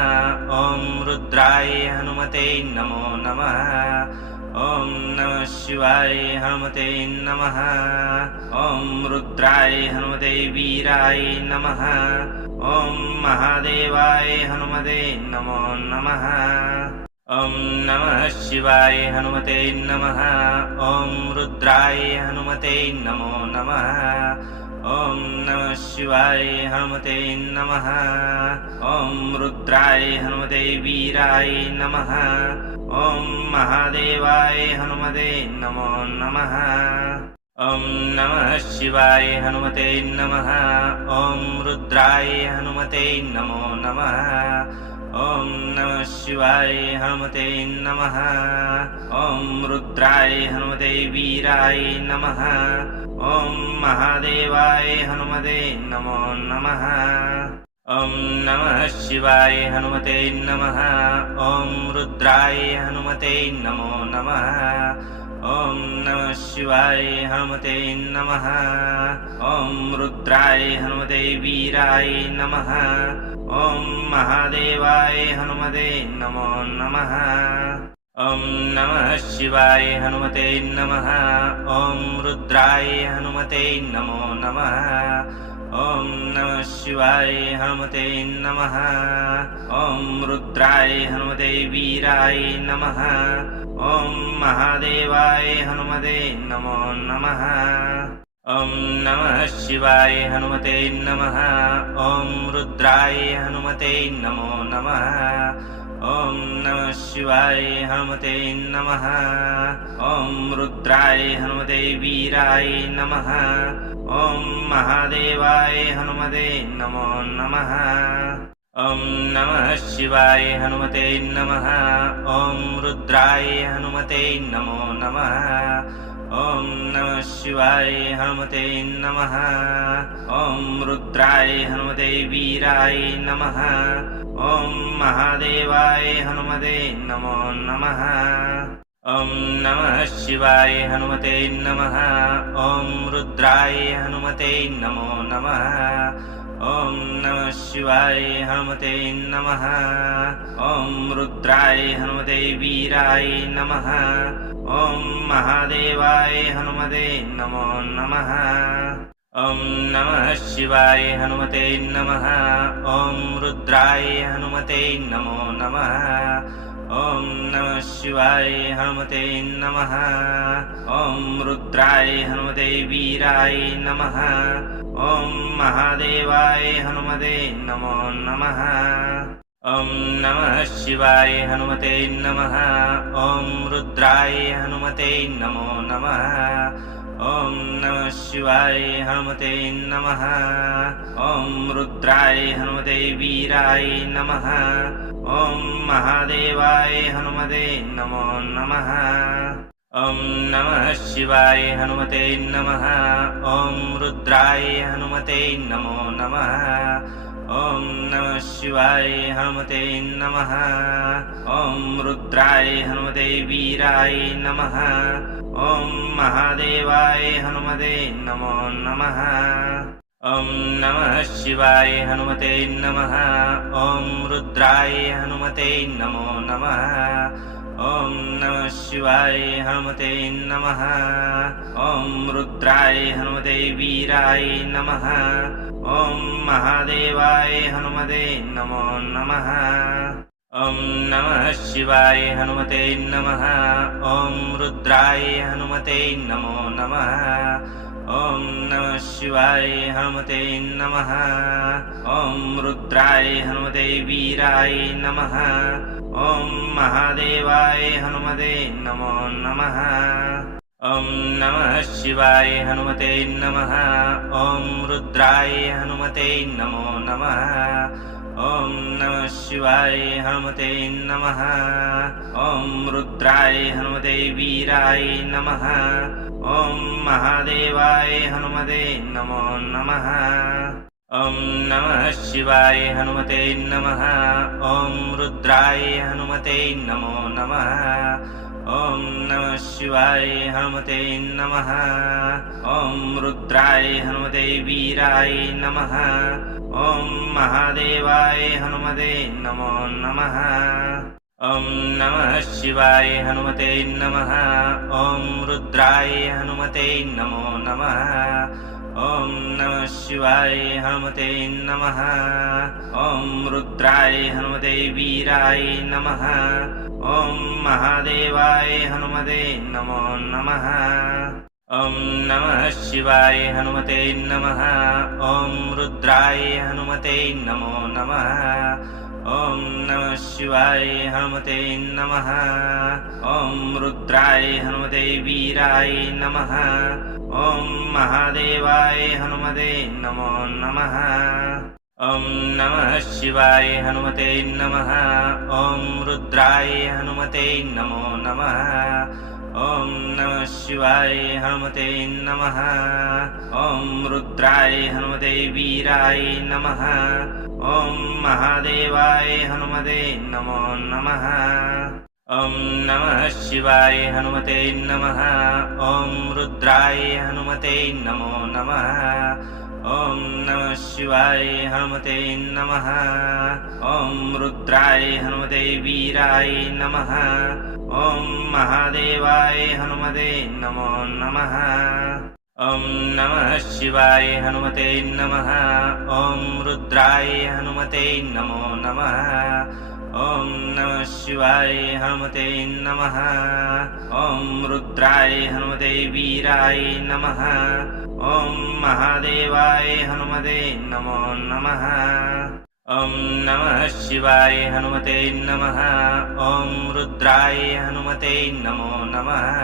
ॐ रुद्राय हनुमते नमो नमः। ॐ नमः शिवाय हनुमते नमः। ॐ रुद्राय हनुमते वीराय नमः। ॐ महादेवाय हनुमते नमो नमः। ॐ नमः शिवाय हनुमते नमः। ॐ रुद्राय हनुमते नमो नमः। ॐ नमः शिवाय हनुमते नमः। ॐ रुद्राय हनुमते वीराय नमः। ॐ महादेवाय हनुमते नमो नमः। ॐ नमः शिवाय हनुमते नमः। ॐ रुद्राय हनुमते नमो नमः। ॐ नमः शिवाय हनुमते नमः। ॐ रुद्राय हनुमते वीराय नमः। ॐ महादेवाय हनुमते नमो नमः। ॐ नमः शिवाय हनुमते नमः। ॐ रुद्राय हनुमते नमो नमः। ॐ नमः शिवाय हनुमते नमः। ॐ रुद्राय हनुमते वीराय नमः। ॐ महादेवाय हनुमते नमो नमः। ॐ नमः शिवाय हनुमते नमः। ॐ रुद्राय हनुमते नमो नमः। ॐ नमः शिवाय हनुमते नमः। ॐ रुद्राय हनुमते वीराय नमः। ॐ महादेवाय हनुमते नमो नमः। ॐ नमः शिवाय हनुमते नमः। ॐ रुद्राय हनुमते नमो नमः। ॐ नमः शिवाय हनुमते नमः। ॐ रुद्राय हनुमते वीराय नमः। ॐ महादेवाय हनुमते नमो नमः। ॐ नमः शिवाय हनुमते नमः। ॐ रुद्राय हनुमते नमो नमः। ॐ नमः शिवाय हनुमते नमः। ॐ रुद्राय हनुमते वीराय नमः। ॐ महादेवाय हनुमते नमो नमः। ॐ नमः शिवाय हनुमते नमः। ॐ रुद्राय हनुमते नमो नमः। ॐ नमः शिवाय हनुमते नमः। ॐ रुद्राय हनुमते वीराय नमः। ॐ महादेवाय हनुमते नमो नमः। ॐ नमः शिवाय हनुमते नमः। ॐ रुद्राय हनुमते नमो नमः। ॐ नमः शिवाय हनुमते नमः। ॐ रुद्राय हनुमते वीराय नमः। ॐ महादेवाय हनुमते नमो नमः। ॐ नमः शिवाय हनुमते नमः। ॐ रुद्राय हनुमते नमो नमः। ॐ नमः शिवाय हनुमते नमः। ॐ रुद्राय हनुमते वीराय नमः। ॐ महादेवाय हनुमते नमो नमः। ॐ नमः शिवाय हनुमते नमः। ॐ रुद्राय हनुमते नमो नमः। ॐ नमः शिवाय हनुमते नमः। ॐ रुद्राय हनुमते वीराय नमः। ॐ महादेवाय हनुमते नमो नमः। ॐ नमः शिवाय हनुमते नमः। ॐ रुद्राय हनुमते नमो नमः। ॐ नमः शिवाय हनुमते नमः। ॐ रुद्राय हनुमते वीराय नमः। ॐ महादेवाय हनुमते नमो नमः। ॐ नमः शिवाय हनुमते नमः। ॐ रुद्राय हनुमते नमो नमः। ॐ नमः शिवाय हनुमते नमः। ॐ रुद्राय हनुमते वीराय नमः। ॐ महादेवाय हनुमते नमो नमः। ॐ नमः शिवाय हनुमते नमः। ॐ रुद्राय हनुमते नमो नमः। ॐ नमः शिवाय हनुमते नमः। ॐ रुद्राय हनुमते वीराय नमः। ॐ महादेवाय हनुमते नमो नमः। ॐ नमः शिवाय हनुमते नमः। ॐ रुद्राय हनुमते नमो नमः। ॐ नमः शिवाय हनुमते नमः। ॐ रुद्राय हनुमते वीराय नमः। ॐ महादेवाय हनुमते नमो नमः। ॐ नमः शिवाय हनुमते नमः। ॐ रुद्राय हनुमते नमो नमः। ॐ नमः शिवाय हनुमते नमः। ॐ रुद्राय हनुमते वीराय नमः। ॐ महादेवाय हनुमते नमो नमः। ॐ नमः शिवाय हनुमते नमः। ॐ रुद्राय हनुमते नमो नमः। ॐ नमः शिवाय हनुमते नमः। ॐ रुद्राय हनुमते वीराय नमः। ॐ महादेवाय हनुमते नमो नमः। ॐ नमः शिवाय हनुमते नमः। ॐ रुद्राय हनुमते नमो नमः। ॐ नमः शिवाय हनुमते नमः। ॐ रुद्राय हनुमते वीराय नमः। ॐ महादेवाय हनुमते नमो नमः। ॐ नमः शिवाय हनुमते नमः। ॐ रुद्राय हनुमते नमो नमः। ॐ नमः शिवाय हनुमते नमः। ॐ रुद्राय हनुमते वीराय नमः। ॐ महादेवाय हनुमते नमो नमः। ॐ नमः शिवाय हनुमते नमः। ॐ रुद्राय हनुमते नमो नमः। ॐ नमः शिवाय हनुमते नमः। ॐ रुद्राय हनुमते वीराय नमः। ॐ महादेवाय हनुमते नमो नमः। ॐ नमः शिवाय हनुमते नमः। ॐ रुद्राय हनुमते नमो नमः।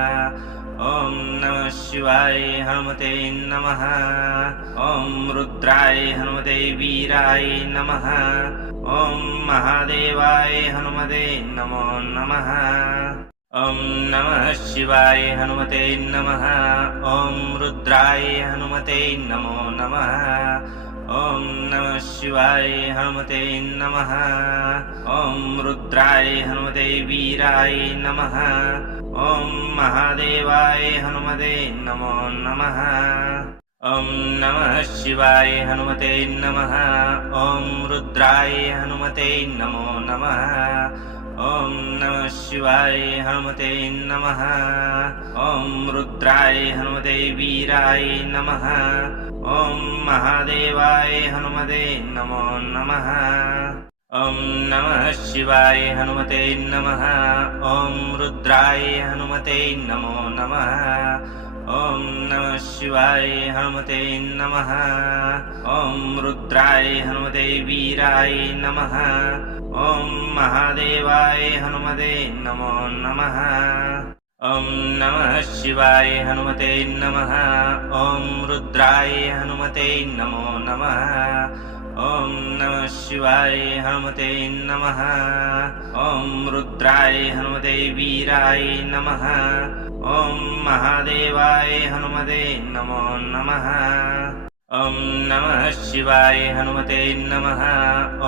ॐ नमः शिवाय हनुमते नमः। ॐ रुद्राय हनुमते वीराय नमः। ॐ महादेवाय हनुमते नमो नमः। ॐ नमः शिवाय हनुमते नमः। ॐ रुद्राय हनुमते नमो नमः। ॐ नमः शिवाय हनुमते नमः। ॐ रुद्राय हनुमते वीराय नमः। ॐ महादेवाय हनुमते नमो नमः। ॐ नमः शिवाय हनुमते नमः। ॐ रुद्राय हनुमते नमो नमः। ॐ नमः शिवाय हनुमते नमः। ॐ रुद्राय हनुमते वीराय नमः। ॐ महादेवाय हनुमते नमो नमः। ॐ नमः शिवाय हनुमते नमः। ॐ रुद्राय हनुमते नमो नमः। ॐ नमः शिवाय हनुमते नमः। ॐ रुद्राय हनुमते वीराय नमः। ॐ महादेवाय हनुमते नमो नमः। ॐ नमः शिवाय हनुमते नमः। ॐ रुद्राय हनुमते नमो नमः। ॐ नमः शिवाय हनुमते नमः। ॐ रुद्राय हनुमते वीराय नमः। ॐ महादेवाय हनुमते नमो नमः। ॐ नमः शिवाय हनुमते नमः।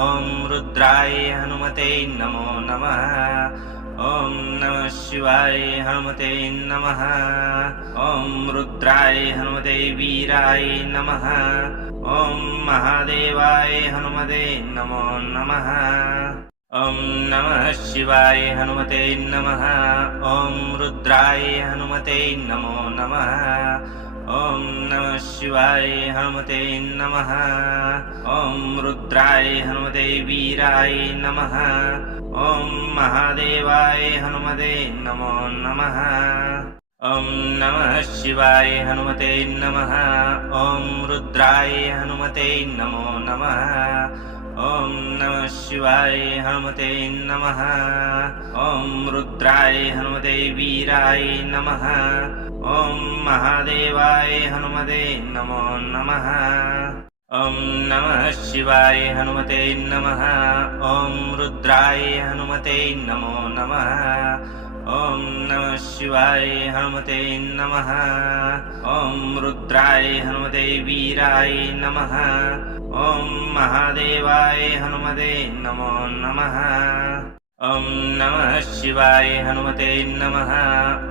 ॐ रुद्राय हनुमते नमो नमः। ॐ नमः शिवाय हनुमते नमः। ॐ रुद्राय हनुमते वीराय नमः। ॐ महादेवाय हनुमते नमो नमः। ॐ नमः शिवाय हनुमते नमः। ॐ रुद्राय हनुमते नमो नमः। ॐ नमः शिवाय हनुमते नमः। ॐ रुद्राय हनुमते वीराय नमः। ॐ महादेवाय हनुमते नमो नमः। ॐ नमः शिवाय हनुमते नमः। ॐ रुद्राय हनुमते नमो नमः। ॐ नमः शिवाय हनुमते नमः। ॐ रुद्राय हनुमते वीराय नमः। ॐ महादेवाय हनुमते नमो नमः। ॐ नमः शिवाय हनुमते नमः। ॐ रुद्राय हनुमते नमो नमः। ॐ नमः शिवाय हनुमते नमः। ॐ रुद्राय हनुमते वीराय नमः। ॐ महादेवाय हनुमते नमो नमः। ॐ नमः शिवाय हनुमते नमः।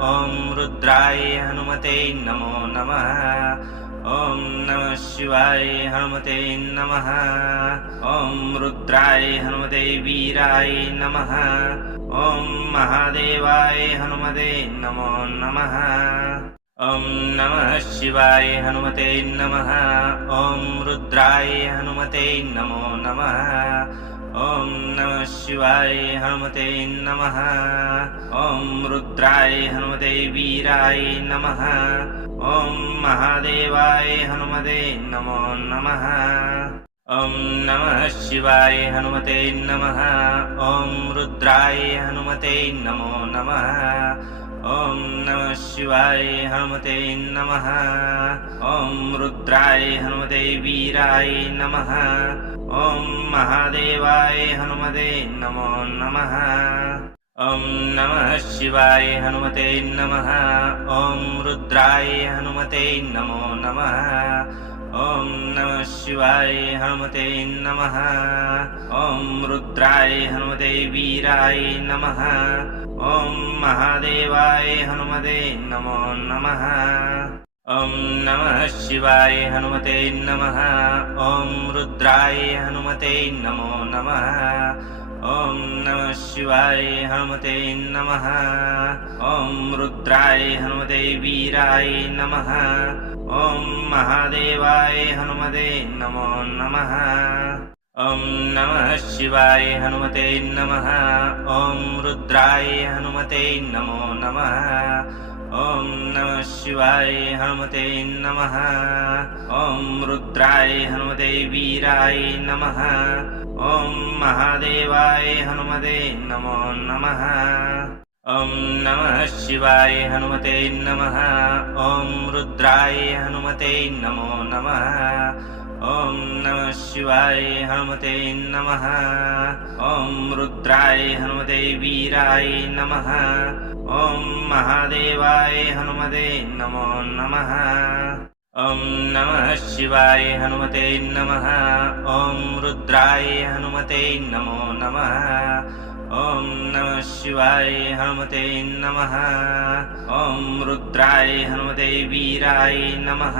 ॐ रुद्राय हनुमते नमो नमः। ॐ नमः शिवाय हनुमते नमः। ॐ रुद्राय हनुमते वीराय नमः। ॐ महादेवाय हनुमते नमो नमः। ॐ नमः शिवाय हनुमते नमः। ॐ रुद्राय हनुमते नमो नमः। ॐ नमः शिवाय हनुमते नमः। ॐ रुद्राय हनुमते वीराय नमः। ॐ महादेवाय हनुमते नमो नमः। ॐ नमः शिवाय हनुमते नमः। ॐ रुद्राय हनुमते नमो नमः। ॐ नमः शिवाय हनुमते नमः। ॐ रुद्राय हनुमते वीराय नमः। ॐ महादेवाय हनुमते नमो नमः। ॐ नमः शिवाय हनुमते नमः। ॐ रुद्राय हनुमते नमो नमः। ॐ नमः शिवाय हनुमते नमः। ॐ रुद्राय हनुमते वीराय नमः। ॐ महादेवाय हनुमते नमो नमः। ॐ नमः शिवाय हनुमते नमः। ॐ रुद्राय हनुमते नमो नमः। ॐ नमः शिवाय हनुमते नमः। ॐ रुद्राय हनुमते वीराय नमः। ॐ महादेवाय हनुमते नमो नमः। ॐ नमः शिवाय हनुमते नमः। ॐ रुद्राय हनुमते नमो नमः। ॐ नमः शिवाय हनुमते नमः। ॐ रुद्राय हनुमते वीराय नमः। ॐ महादेवाय हनुमते नमो नमः। ॐ नमः शिवाय हनुमते नमः। ॐ रुद्राय हनुमते नमो नमः। ॐ नमः शिवाय हनुमते नमः। ॐ रुद्राय हनुमते वीराय नमः। ॐ महादेवाय हनुमते नमो नमः। ॐ नमः शिवाय हनुमते नमः। ॐ रुद्राय हनुमते नमो नमः। ॐ नमः शिवाय हनुमते नमः। ॐ रुद्राय हनुमते वीराय नमः।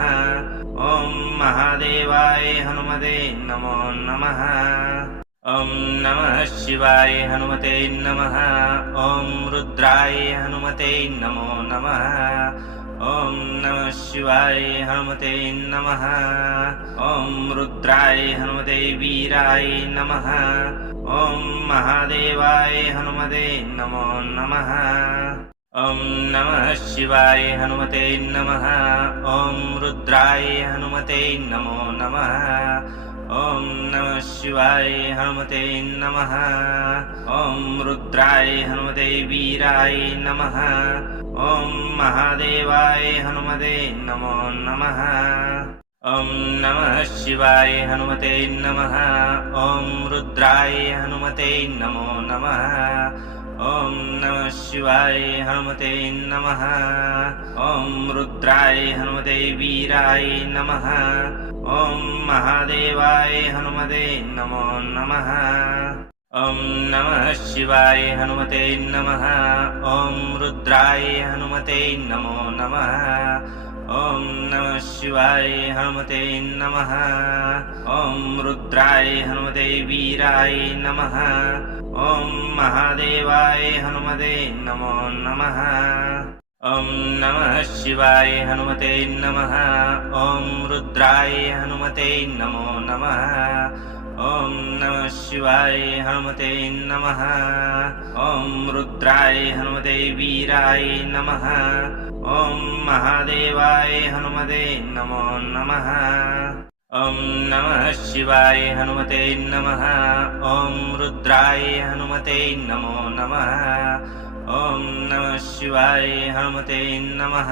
ॐ महादेवाय हनुमते नमो नमः। ॐ नमः शिवाय हनुमते नमः। ॐ रुद्राय हनुमते नमो नमः। ॐ नमः शिवाय हनुमते नमः। ॐ रुद्राय हनुमते वीराय नमः। ॐ महादेवाय हनुमते नमो नमः। ॐ नमः शिवाय हनुमते नमः। ॐ रुद्राय हनुमते नमो नमः। ॐ नमः शिवाय हनुमते नमः। ॐ रुद्राय हनुमते वीराय नमः। ॐ महादेवाय हनुमते नमो नमः। ॐ नमः शिवाय हनुमते नमः। ॐ रुद्राय हनुमते नमो नमः। ॐ नमः शिवाय हनुमते नमः। ॐ रुद्राय हनुमते वीराय नमः। ॐ महादेवाय हनुमते नमो नमः। ॐ नमः शिवाय हनुमते नमः। ॐ रुद्राय हनुमते नमो नमः। ॐ नमः शिवाय हनुमते नमः। ॐ रुद्राय हनुमते वीराय नमः। ॐ महादेवाय हनुमते नमो नमः। ॐ नमः शिवाय हनुमते नमः। ॐ रुद्राय हनुमते नमो नमः। ॐ नमः शिवाय हनुमते नमः। ॐ रुद्राय हनुमते वीराय नमः। ॐ महादेवाय हनुमते नमो नमः। ॐ नमः शिवाय हनुमते नमः। ॐ रुद्राय हनुमते नमो नमः। ॐ नमः शिवाय हनुमते नमः।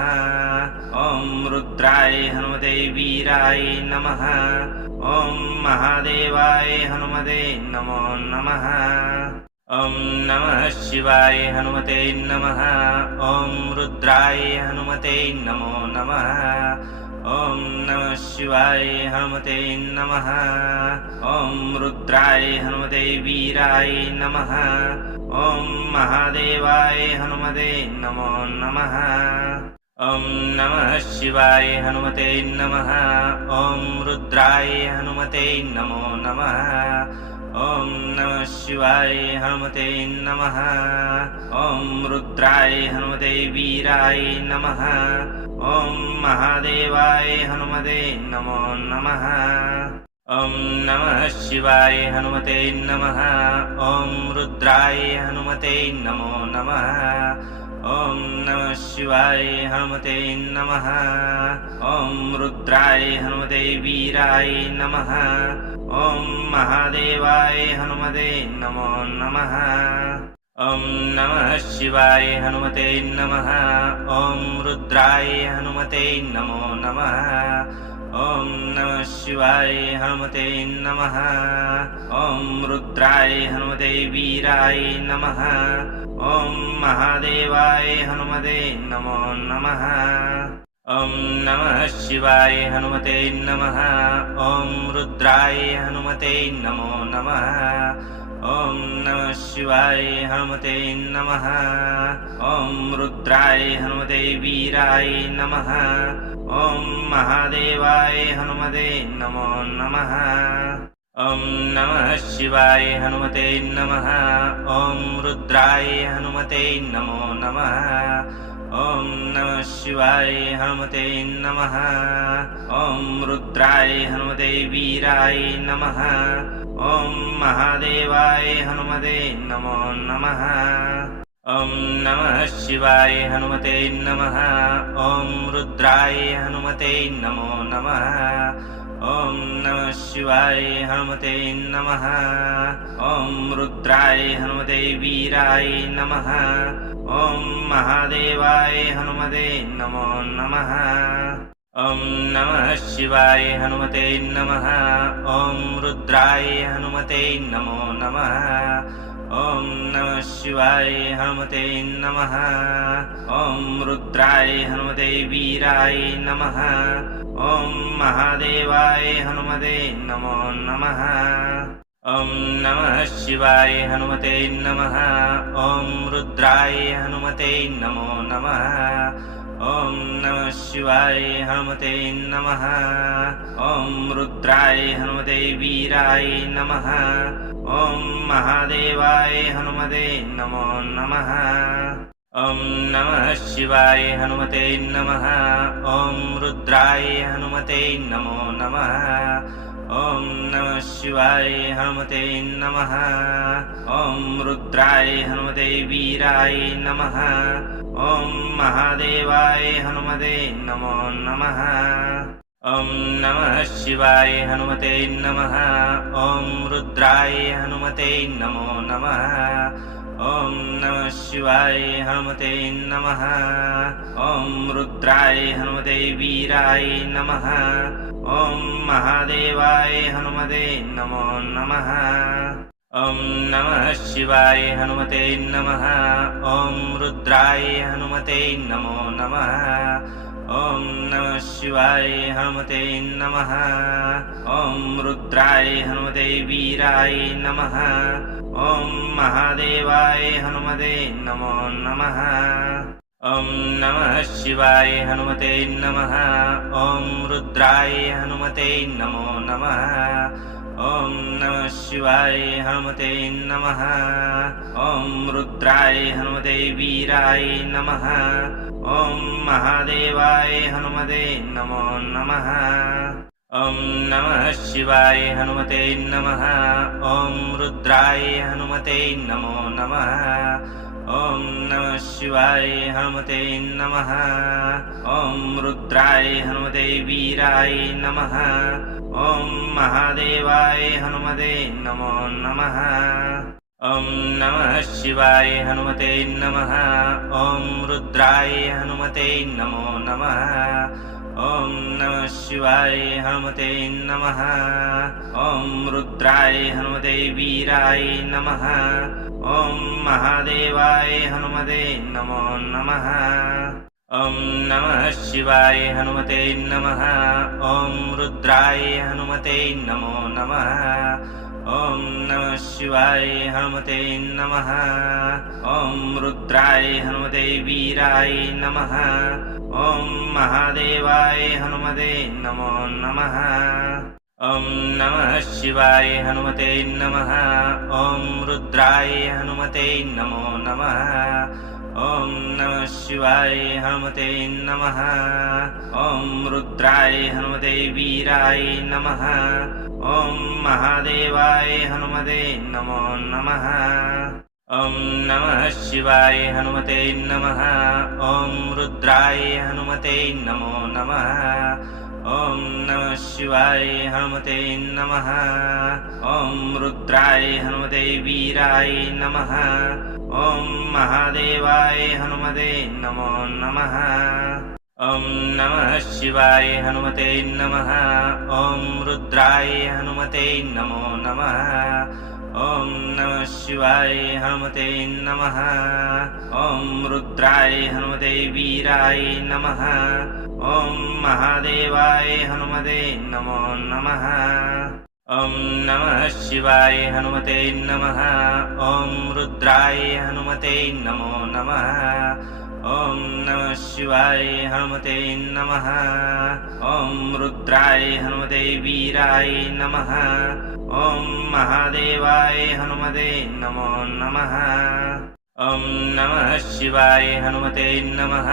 ॐ रुद्राय हनुमते वीराय नमः। ॐ महादेवाय हनुमते नमो नमः। ॐ नमः शिवाय हनुमते नमः। ॐ रुद्राय हनुमते नमो नमः। ॐ नमः शिवाय हनुमते नमः। ॐ रुद्राय हनुमते वीराय नमः। ॐ महादेवाय हनुमते नमो नमः। ॐ नमः शिवाय हनुमते नमः। ॐ रुद्राय हनुमते नमो नमः। ॐ नमः शिवाय हनुमते नमः। ॐ रुद्राय हनुमते वीराय नमः। ॐ महादेवाय हनुमते नमो नमः। ॐ नमः शिवाय हनुमते नमः। ॐ रुद्राय हनुमते नमो नमः। ॐ नमः शिवाय हनुमते नमः। ॐ रुद्राय हनुमते वीराय नमः। ॐ महादेवाय हनुमते नमो नमः। ॐ नमः शिवाय हनुमते नमः। ॐ रुद्राय हनुमते नमो नमः। ॐ नमः शिवाय हनुमते नमः। ॐ रुद्राय हनुमते वीराय नमः। ॐ महादेवाय हनुमते नमो नमः। ॐ नमः शिवाय हनुमते नमः। ॐ रुद्राय हनुमते नमो नमः। ॐ नमः शिवाय हनुमते नमः। ॐ रुद्राय हनुमते वीराय नमः। ॐ महादेवाय हनुमते नमो नमः। ॐ नमः शिवाय हनुमते नमः। ॐ रुद्राय हनुमते नमो नमः। ॐ नमः शिवाय हनुमते नमः। ॐ रुद्राय हनुमते वीराय नमः। ॐ महादेवाय हनुमते नमो नमः। ॐ नमः शिवाय हनुमते नमः। ॐ रुद्राय हनुमते नमो नमः। ॐ नमः शिवाय हनुमते नमः। ॐ रुद्राय हनुमते वीराय नमः। ॐ महादेवाय हनुमते नमो नमः। ॐ नमः शिवाय हनुमते नमः। ॐ रुद्राय हनुमते नमो नमः। ॐ नमः शिवाय हनुमते नमः। ॐ रुद्राय हनुमते वीराय नमः। ॐ महादेवाय हनुमते नमो नमः। ॐ नमः शिवाय हनुमते नमः। ॐ रुद्राय हनुमते नमो नमः। ॐ नमः शिवाय हनुमते नमः। ॐ रुद्राय हनुमते वीराय नमः। ॐ महादेवाय हनुमते नमो नमः। ॐ नमः शिवाय हनुमते नमः। ॐ रुद्राय हनुमते नमो नमः। ॐ नमः शिवाय हनुमते नमः। ॐ रुद्राय हनुमते वीराय नमः। ॐ महादेवाय हनुमते नमो नमः। ॐ नमः शिवाय हनुमते नमः। ॐ रुद्राय हनुमते नमो नमः। ॐ नमः शिवाय हनुमते नमः। ॐ रुद्राय हनुमते वीराय नमः। ॐ महादेवाय हनुमते नमो नमः। ॐ नमः शिवाय हनुमते नमः। ॐ रुद्राय हनुमते नमो नमः। ॐ नमः शिवाय हनुमते नमः। ॐ रुद्राय हनुमते वीराय नमः। ॐ महादेवाय हनुमते नमो नमः। ॐ नमः शिवाय हनुमते नमः। ॐ रुद्राय हनुमते नमो नमः। ॐ नमः शिवाय हनुमते नमः। ॐ रुद्राय हनुमते वीराय नमः। ॐ महादेवाय हनुमते नमो नमः। ॐ नमः शिवाय हनुमते नमः। ॐ रुद्राय हनुमते नमो नमः। ॐ नमः शिवाय हनुमते नमः। ॐ रुद्राय हनुमते वीराय नमः। ॐ महादेवाय हनुमते नमो नमः। ॐ नमः शिवाय हनुमते नमः। ॐ रुद्राय हनुमते नमो नमः। ॐ नमः शिवाय हनुमते नमः। ॐ रुद्राय हनुमते वीराय नमः। ॐ महादेवाय हनुमते नमो नमः। ॐ नमः शिवाय हनुमते नमः। ॐ रुद्राय हनुमते नमो नमः। ॐ नमः शिवाय हनुमते नमः। ॐ रुद्राय हनुमते वीराय नमः। ॐ महादेवाय हनुमते नमो नमः। ॐ नमः शिवाय हनुमते नमः। ॐ रुद्राय हनुमते नमो नमः। ॐ नमः शिवाय हनुमते नमः। ॐ रुद्राय हनुमते वीराय नमः। ॐ महादेवाय हनुमते नमो नमः। ॐ नमः शिवाय हनुमते नमः। ॐ रुद्राय हनुमते नमो नमः। ॐ नमः शिवाय हनुमते नमः। ॐ रुद्राय हनुमते वीराय नमः। ॐ महादेवाय हनुमते नमो नमः। ॐ नमः शिवाय हनुमते नमः। ॐ रुद्राय हनुमते नमो नमः। ॐ नमः शिवाय हनुमते नमः। ॐ रुद्राय हनुमते वीराय नमः। ॐ महादेवाय हनुमते नमो नमः। ॐ नमः शिवाय हनुमते नमः। ॐ रुद्राय हनुमते नमो नमः। ॐ नमः शिवाय हनुमते नमः। ॐ रुद्राय हनुमते वीराय नमः। ॐ महादेवाय हनुमते नमो नमः। ॐ नमः शिवाय हनुमते नमः।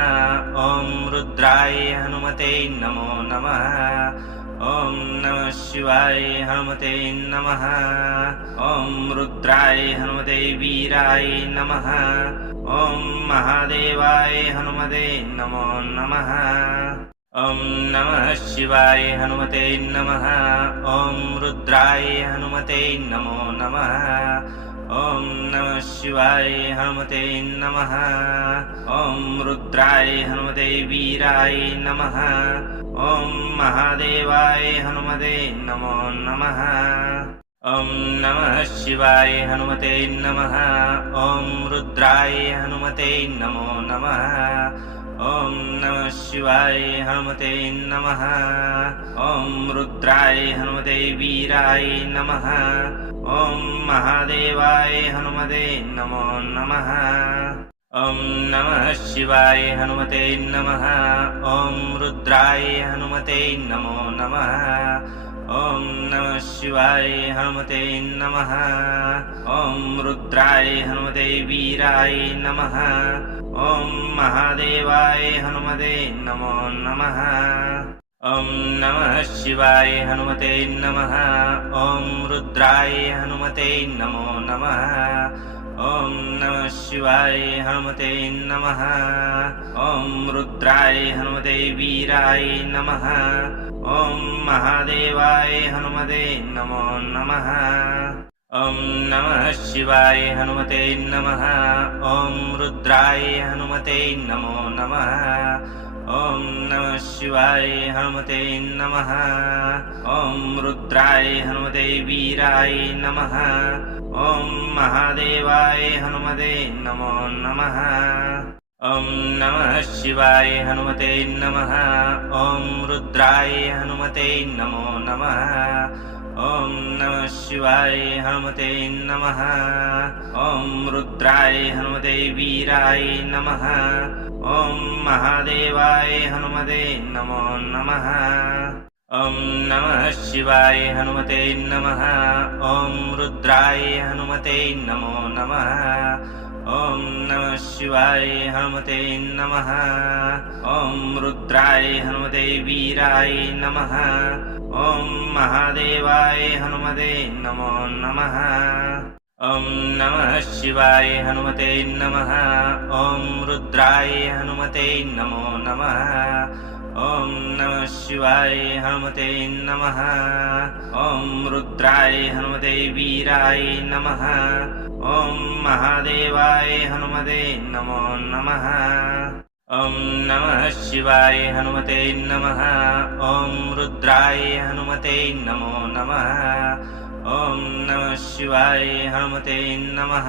ॐ रुद्राय हनुमते नमो नमः। ॐ नमः शिवाय हनुमते नमः। ॐ रुद्राय हनुमते वीराय नमः। ॐ महादेवाय हनुमते नमो नमः। ॐ नमः शिवाय हनुमते नमः। ॐ रुद्राय हनुमते नमो नमः। ॐ नमः शिवाय हनुमते नमः। ॐ रुद्राय हनुमते वीराय नमः। ॐ महादेवाय हनुमते नमो नमः। ॐ नमः शिवाय हनुमते नमः। ॐ रुद्राय हनुमते नमो नमः। ॐ नमः शिवाय हनुमते नमः। ॐ रुद्राय हनुमते वीराय नमः। ॐ महादेवाय हनुमते नमो नमः। ॐ नमः शिवाय हनुमते नमः। ॐ रुद्राय हनुमते नमो नमः। ॐ नमः शिवाय हनुमते नमः। ॐ रुद्राय हनुमते वीराय नमः। ॐ महादेवाय हनुमते नमो नमः। ॐ नमः शिवाय हनुमते नमः। ॐ रुद्राय हनुमते नमो नमः। ॐ नमः शिवाय हनुमते नमः। ॐ रुद्राय हनुमते वीराय नमः। ॐ महादेवाय हनुमते नमो नमः। ॐ नमः शिवाय हनुमते नमः। ॐ रुद्राय हनुमते नमो नमः। ॐ नमः शिवाय हनुमते नमः। ॐ रुद्राय हनुमते वीराय नमः। ॐ महादेवाय हनुमते नमो नमः। ॐ नमः शिवाय हनुमते नमः। ॐ रुद्राय हनुमते नमो नमः। ॐ नमः शिवाय हनुमते नमः। ॐ रुद्राय हनुमते वीराय नमः। ॐ महादेवाय हनुमते नमो नमः। ॐ नमः शिवाय हनुमते नमः। ॐ रुद्राय हनुमते नमो नमः। ॐ नमः शिवाय हनुमते नमः। ॐ रुद्राय हनुमते वीराय नमः। ॐ महादेवाय हनुमते नमो नमः। ॐ नमः शिवाय हनुमते नमः। ॐ रुद्राय हनुमते नमो नमः। ॐ नमः शिवाय हनुमते नमः। ॐ रुद्राय हनुमते वीराय नमः। ॐ महादेवाय हनुमते नमो नमः। ॐ नमः शिवाय हनुमते नमः। ॐ रुद्राय हनुमते नमो नमः। ॐ नमः शिवाय हनुमते नमः।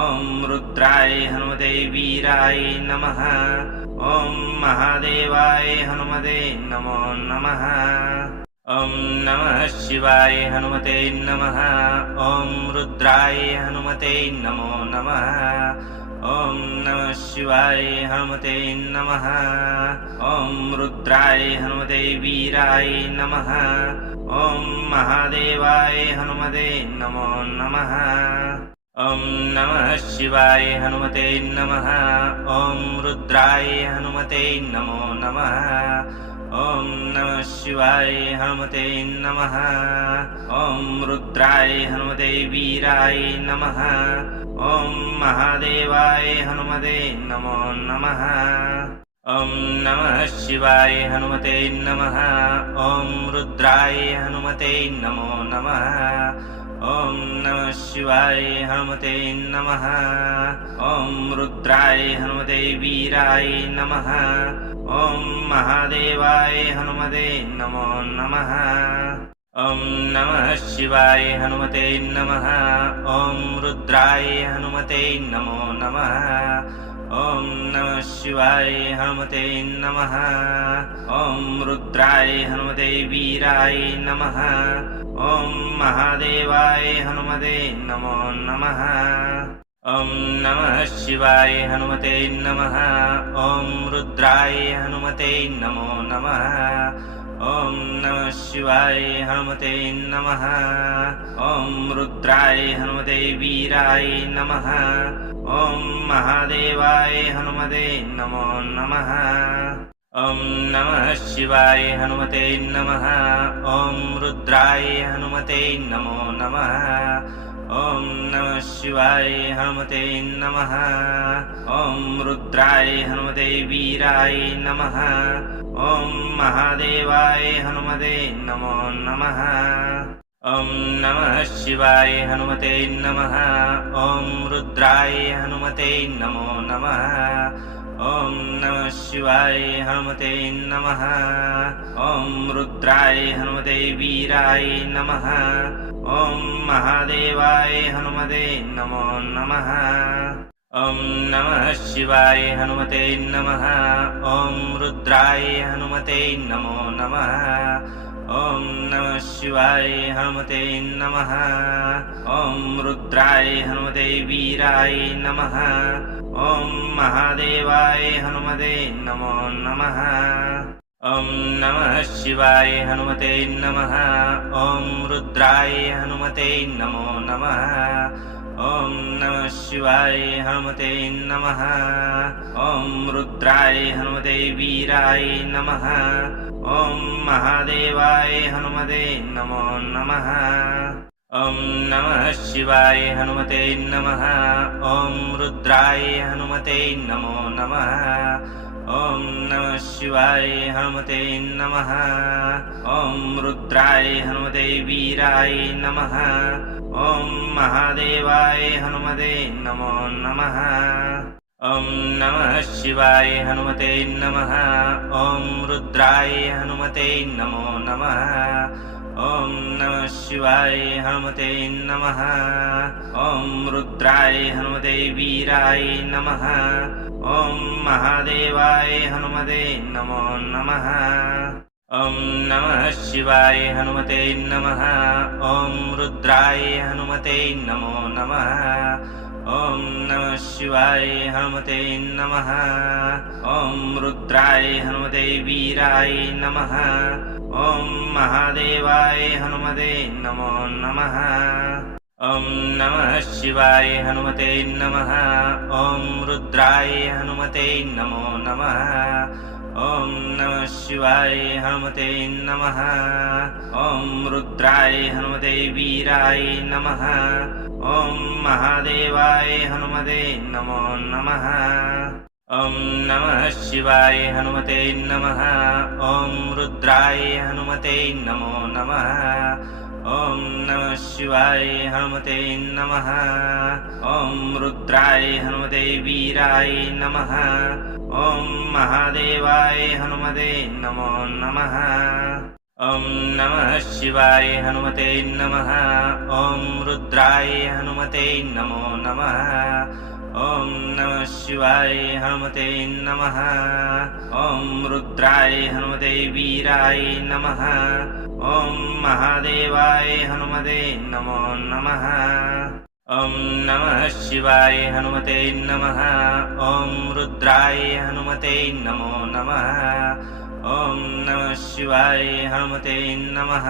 ॐ रुद्राय हनुमते वीराय नमः। ॐ महादेवाय हनुमते नमो नमः। ॐ नमः शिवाय हनुमते नमः। ॐ रुद्राय हनुमते नमो नमः। ॐ नमः शिवाय हनुमते नमः। ॐ रुद्राय हनुमते वीराय नमः। ॐ महादेवाय हनुमते नमो नमः। ॐ नमः शिवाय हनुमते नमः। ॐ रुद्राय हनुमते नमो नमः। ॐ नमः शिवाय हनुमते नमः। ॐ रुद्राय हनुमते वीराय नमः। ॐ महादेवाय हनुमते नमो नमः। ॐ नमः शिवाय हनुमते नमः। ॐ रुद्राय हनुमते नमो नमः। ॐ नमः शिवाय हनुमते नमः। ॐ रुद्राय हनुमते वीराय नमः। ॐ महादेवाय हनुमते नमो नमः। ॐ नमः शिवाय हनुमते नमः। ॐ रुद्राय हनुमते नमो नमः। ॐ नमः शिवाय हनुमते नमः। ॐ रुद्राय हनुमते वीराय नमः। ॐ महादेवाय हनुमते नमो नमः। ॐ नमः शिवाय हनुमते नमः। ॐ रुद्राय हनुमते नमो नमः। ॐ नमः शिवाय हनुमते नमः। ॐ रुद्राय हनुमते वीराय नमः। ॐ महादेवाय हनुमते नमो नमः। ॐ नमः शिवाय हनुमते नमः। ॐ रुद्राय हनुमते नमो नमः। ॐ नमः शिवाय हनुमते नमः। ॐ रुद्राय हनुमते वीराय नमः। ॐ महादेवाय हनुमते नमो नमः। ॐ नमः शिवाय हनुमते नमः। ॐ रुद्राय हनुमते नमो नमः। ॐ नमः शिवाय हनुमते नमः। ॐ रुद्राय हनुमते वीराय नमः। ॐ महादेवाय हनुमते नमो नमः। ॐ नमः शिवाय हनुमते नमः। ॐ रुद्राय हनुमते नमो नमः। ॐ नमः शिवाय हनुमते नमः। ॐ रुद्राय हनुमते वीराय नमः। ॐ महादेवाय हनुमते नमो नमः। ॐ नमः शिवाय हनुमते नमः। ॐ रुद्राय हनुमते नमो नमः। ॐ नमः शिवाय हनुमते नमः। ॐ रुद्राय हनुमते वीराय नमः। ॐ महादेवाय हनुमते नमो नमः। ॐ नमः शिवाय हनुमते नमः। ॐ रुद्राय हनुमते नमो नमः। ॐ नमः शिवाय हनुमते नमः। ॐ रुद्राय हनुमते वीराय नमः। ॐ महादेवाय हनुमते नमो नमः। ॐ नमः शिवाय हनुमते नमः। ॐ रुद्राय हनुमते नमो नमः। ॐ नमः शिवाय हनुमते नमः। ॐ रुद्राय हनुमते वीराय नमः। ॐ महादेवाय हनुमते नमो नमः। ॐ नमः शिवाय हनुमते नमः। ॐ रुद्राय हनुमते नमो नमः। ॐ नमः शिवाय हनुमते नमः। ॐ रुद्राय हनुमते वीराय नमः। ॐ महादेवाय हनुमते नमो नमः। ॐ नमः शिवाय हनुमते नमः। ॐ रुद्राय हनुमते नमो नमः। ॐ नमः शिवाय हनुमते नमः। ॐ रुद्राय हनुमते वीराय नमः। ॐ महादेवाय हनुमते नमो नमः। ॐ नमः शिवाय हनुमते नमः। ॐ रुद्राय हनुमते नमो नमः। ॐ नमः शिवाय हनुमते नमः। ॐ रुद्राय हनुमते वीराय नमः। ॐ महादेवाय हनुमते नमो नमः। ॐ नमः शिवाय हनुमते नमः। ॐ रुद्राय हनुमते नमो नमः। ॐ नमः शिवाय हनुमते नमः। ॐ रुद्राय हनुमते वीराय नमः। ॐ महादेवाय हनुमते नमो नमः। ॐ नमः शिवाय हनुमते नमः। ॐ रुद्राय हनुमते नमो नमः। ॐ नमः शिवाय हनुमते नमः।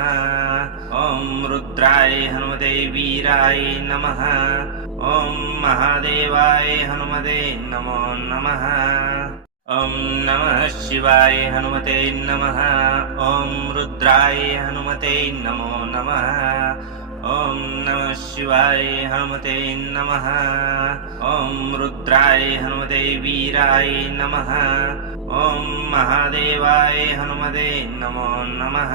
ॐ रुद्राय हनुमते वीराय नमः। ॐ महादेवाय हनुमते नमो नमः। ॐ नमः शिवाय हनुमते नमः। ॐ रुद्राय हनुमते नमो नमः। ॐ नमः शिवाय हनुमते नमः। ॐ रुद्राय हनुमते वीराय नमः। ॐ महादेवाय हनुमते नमो नमः।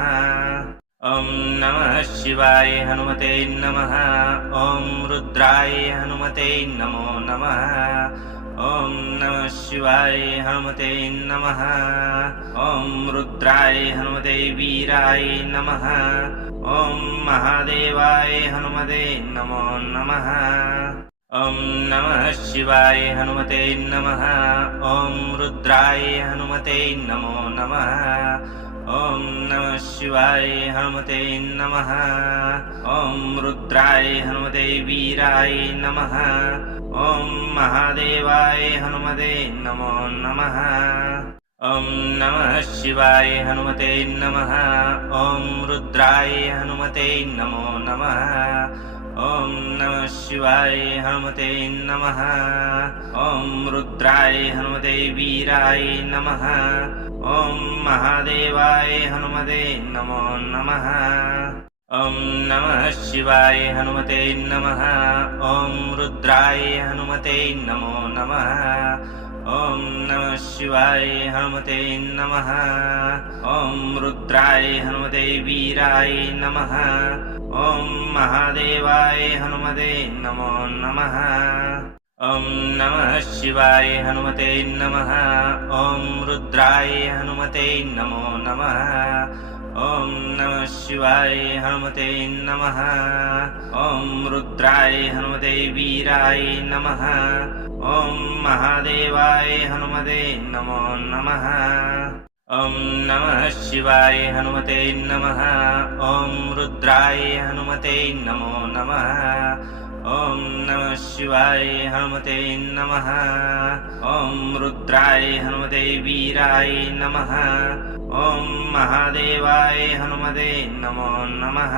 ॐ नमः शिवाय हनुमते नमः। ॐ रुद्राय हनुमते नमो नमः। ॐ नमः शिवाय हनुमते नमः। ॐ रुद्राय हनुमते वीराय नमः। ॐ महादेवाय हनुमते नमो नमः। ॐ नमः शिवाय हनुमते नमः। ॐ रुद्राय हनुमते नमो नमः। ॐ नमः शिवाय हनुमते नमः। ॐ रुद्राय हनुमते वीराय नमः। ॐ महादेवाय हनुमते नमो नमः। ॐ नमः शिवाय हनुमते नमः। ॐ रुद्राय हनुमते नमो नमः। ॐ नमः शिवाय हनुमते नमः। ॐ रुद्राय हनुमते वीराय नमः। ॐ महादेवाय हनुमते नमो नमः। ॐ नमः शिवाय हनुमते नमः। ॐ रुद्राय हनुमते नमो नमः। ॐ नमः शिवाय हनुमते नमः। ॐ रुद्राय हनुमते वीराय नमः। ॐ महादेवाय हनुमते नमो नमः। ॐ नमः शिवाय हनुमते नमः। ॐ रुद्राय हनुमते नमो नमः। ॐ नमः शिवाय हनुमते नमः। ॐ रुद्राय हनुमते वीराय नमः। ॐ महादेवाय हनुमते नमो नमः। ॐ नमः शिवाय हनुमते नमः। ॐ रुद्राय हनुमते नमो नमः। ॐ नमः शिवाय हनुमते नमः। ॐ रुद्राय हनुमते वीराय नमः। ॐ महादेवाय हनुमते नमो नमः।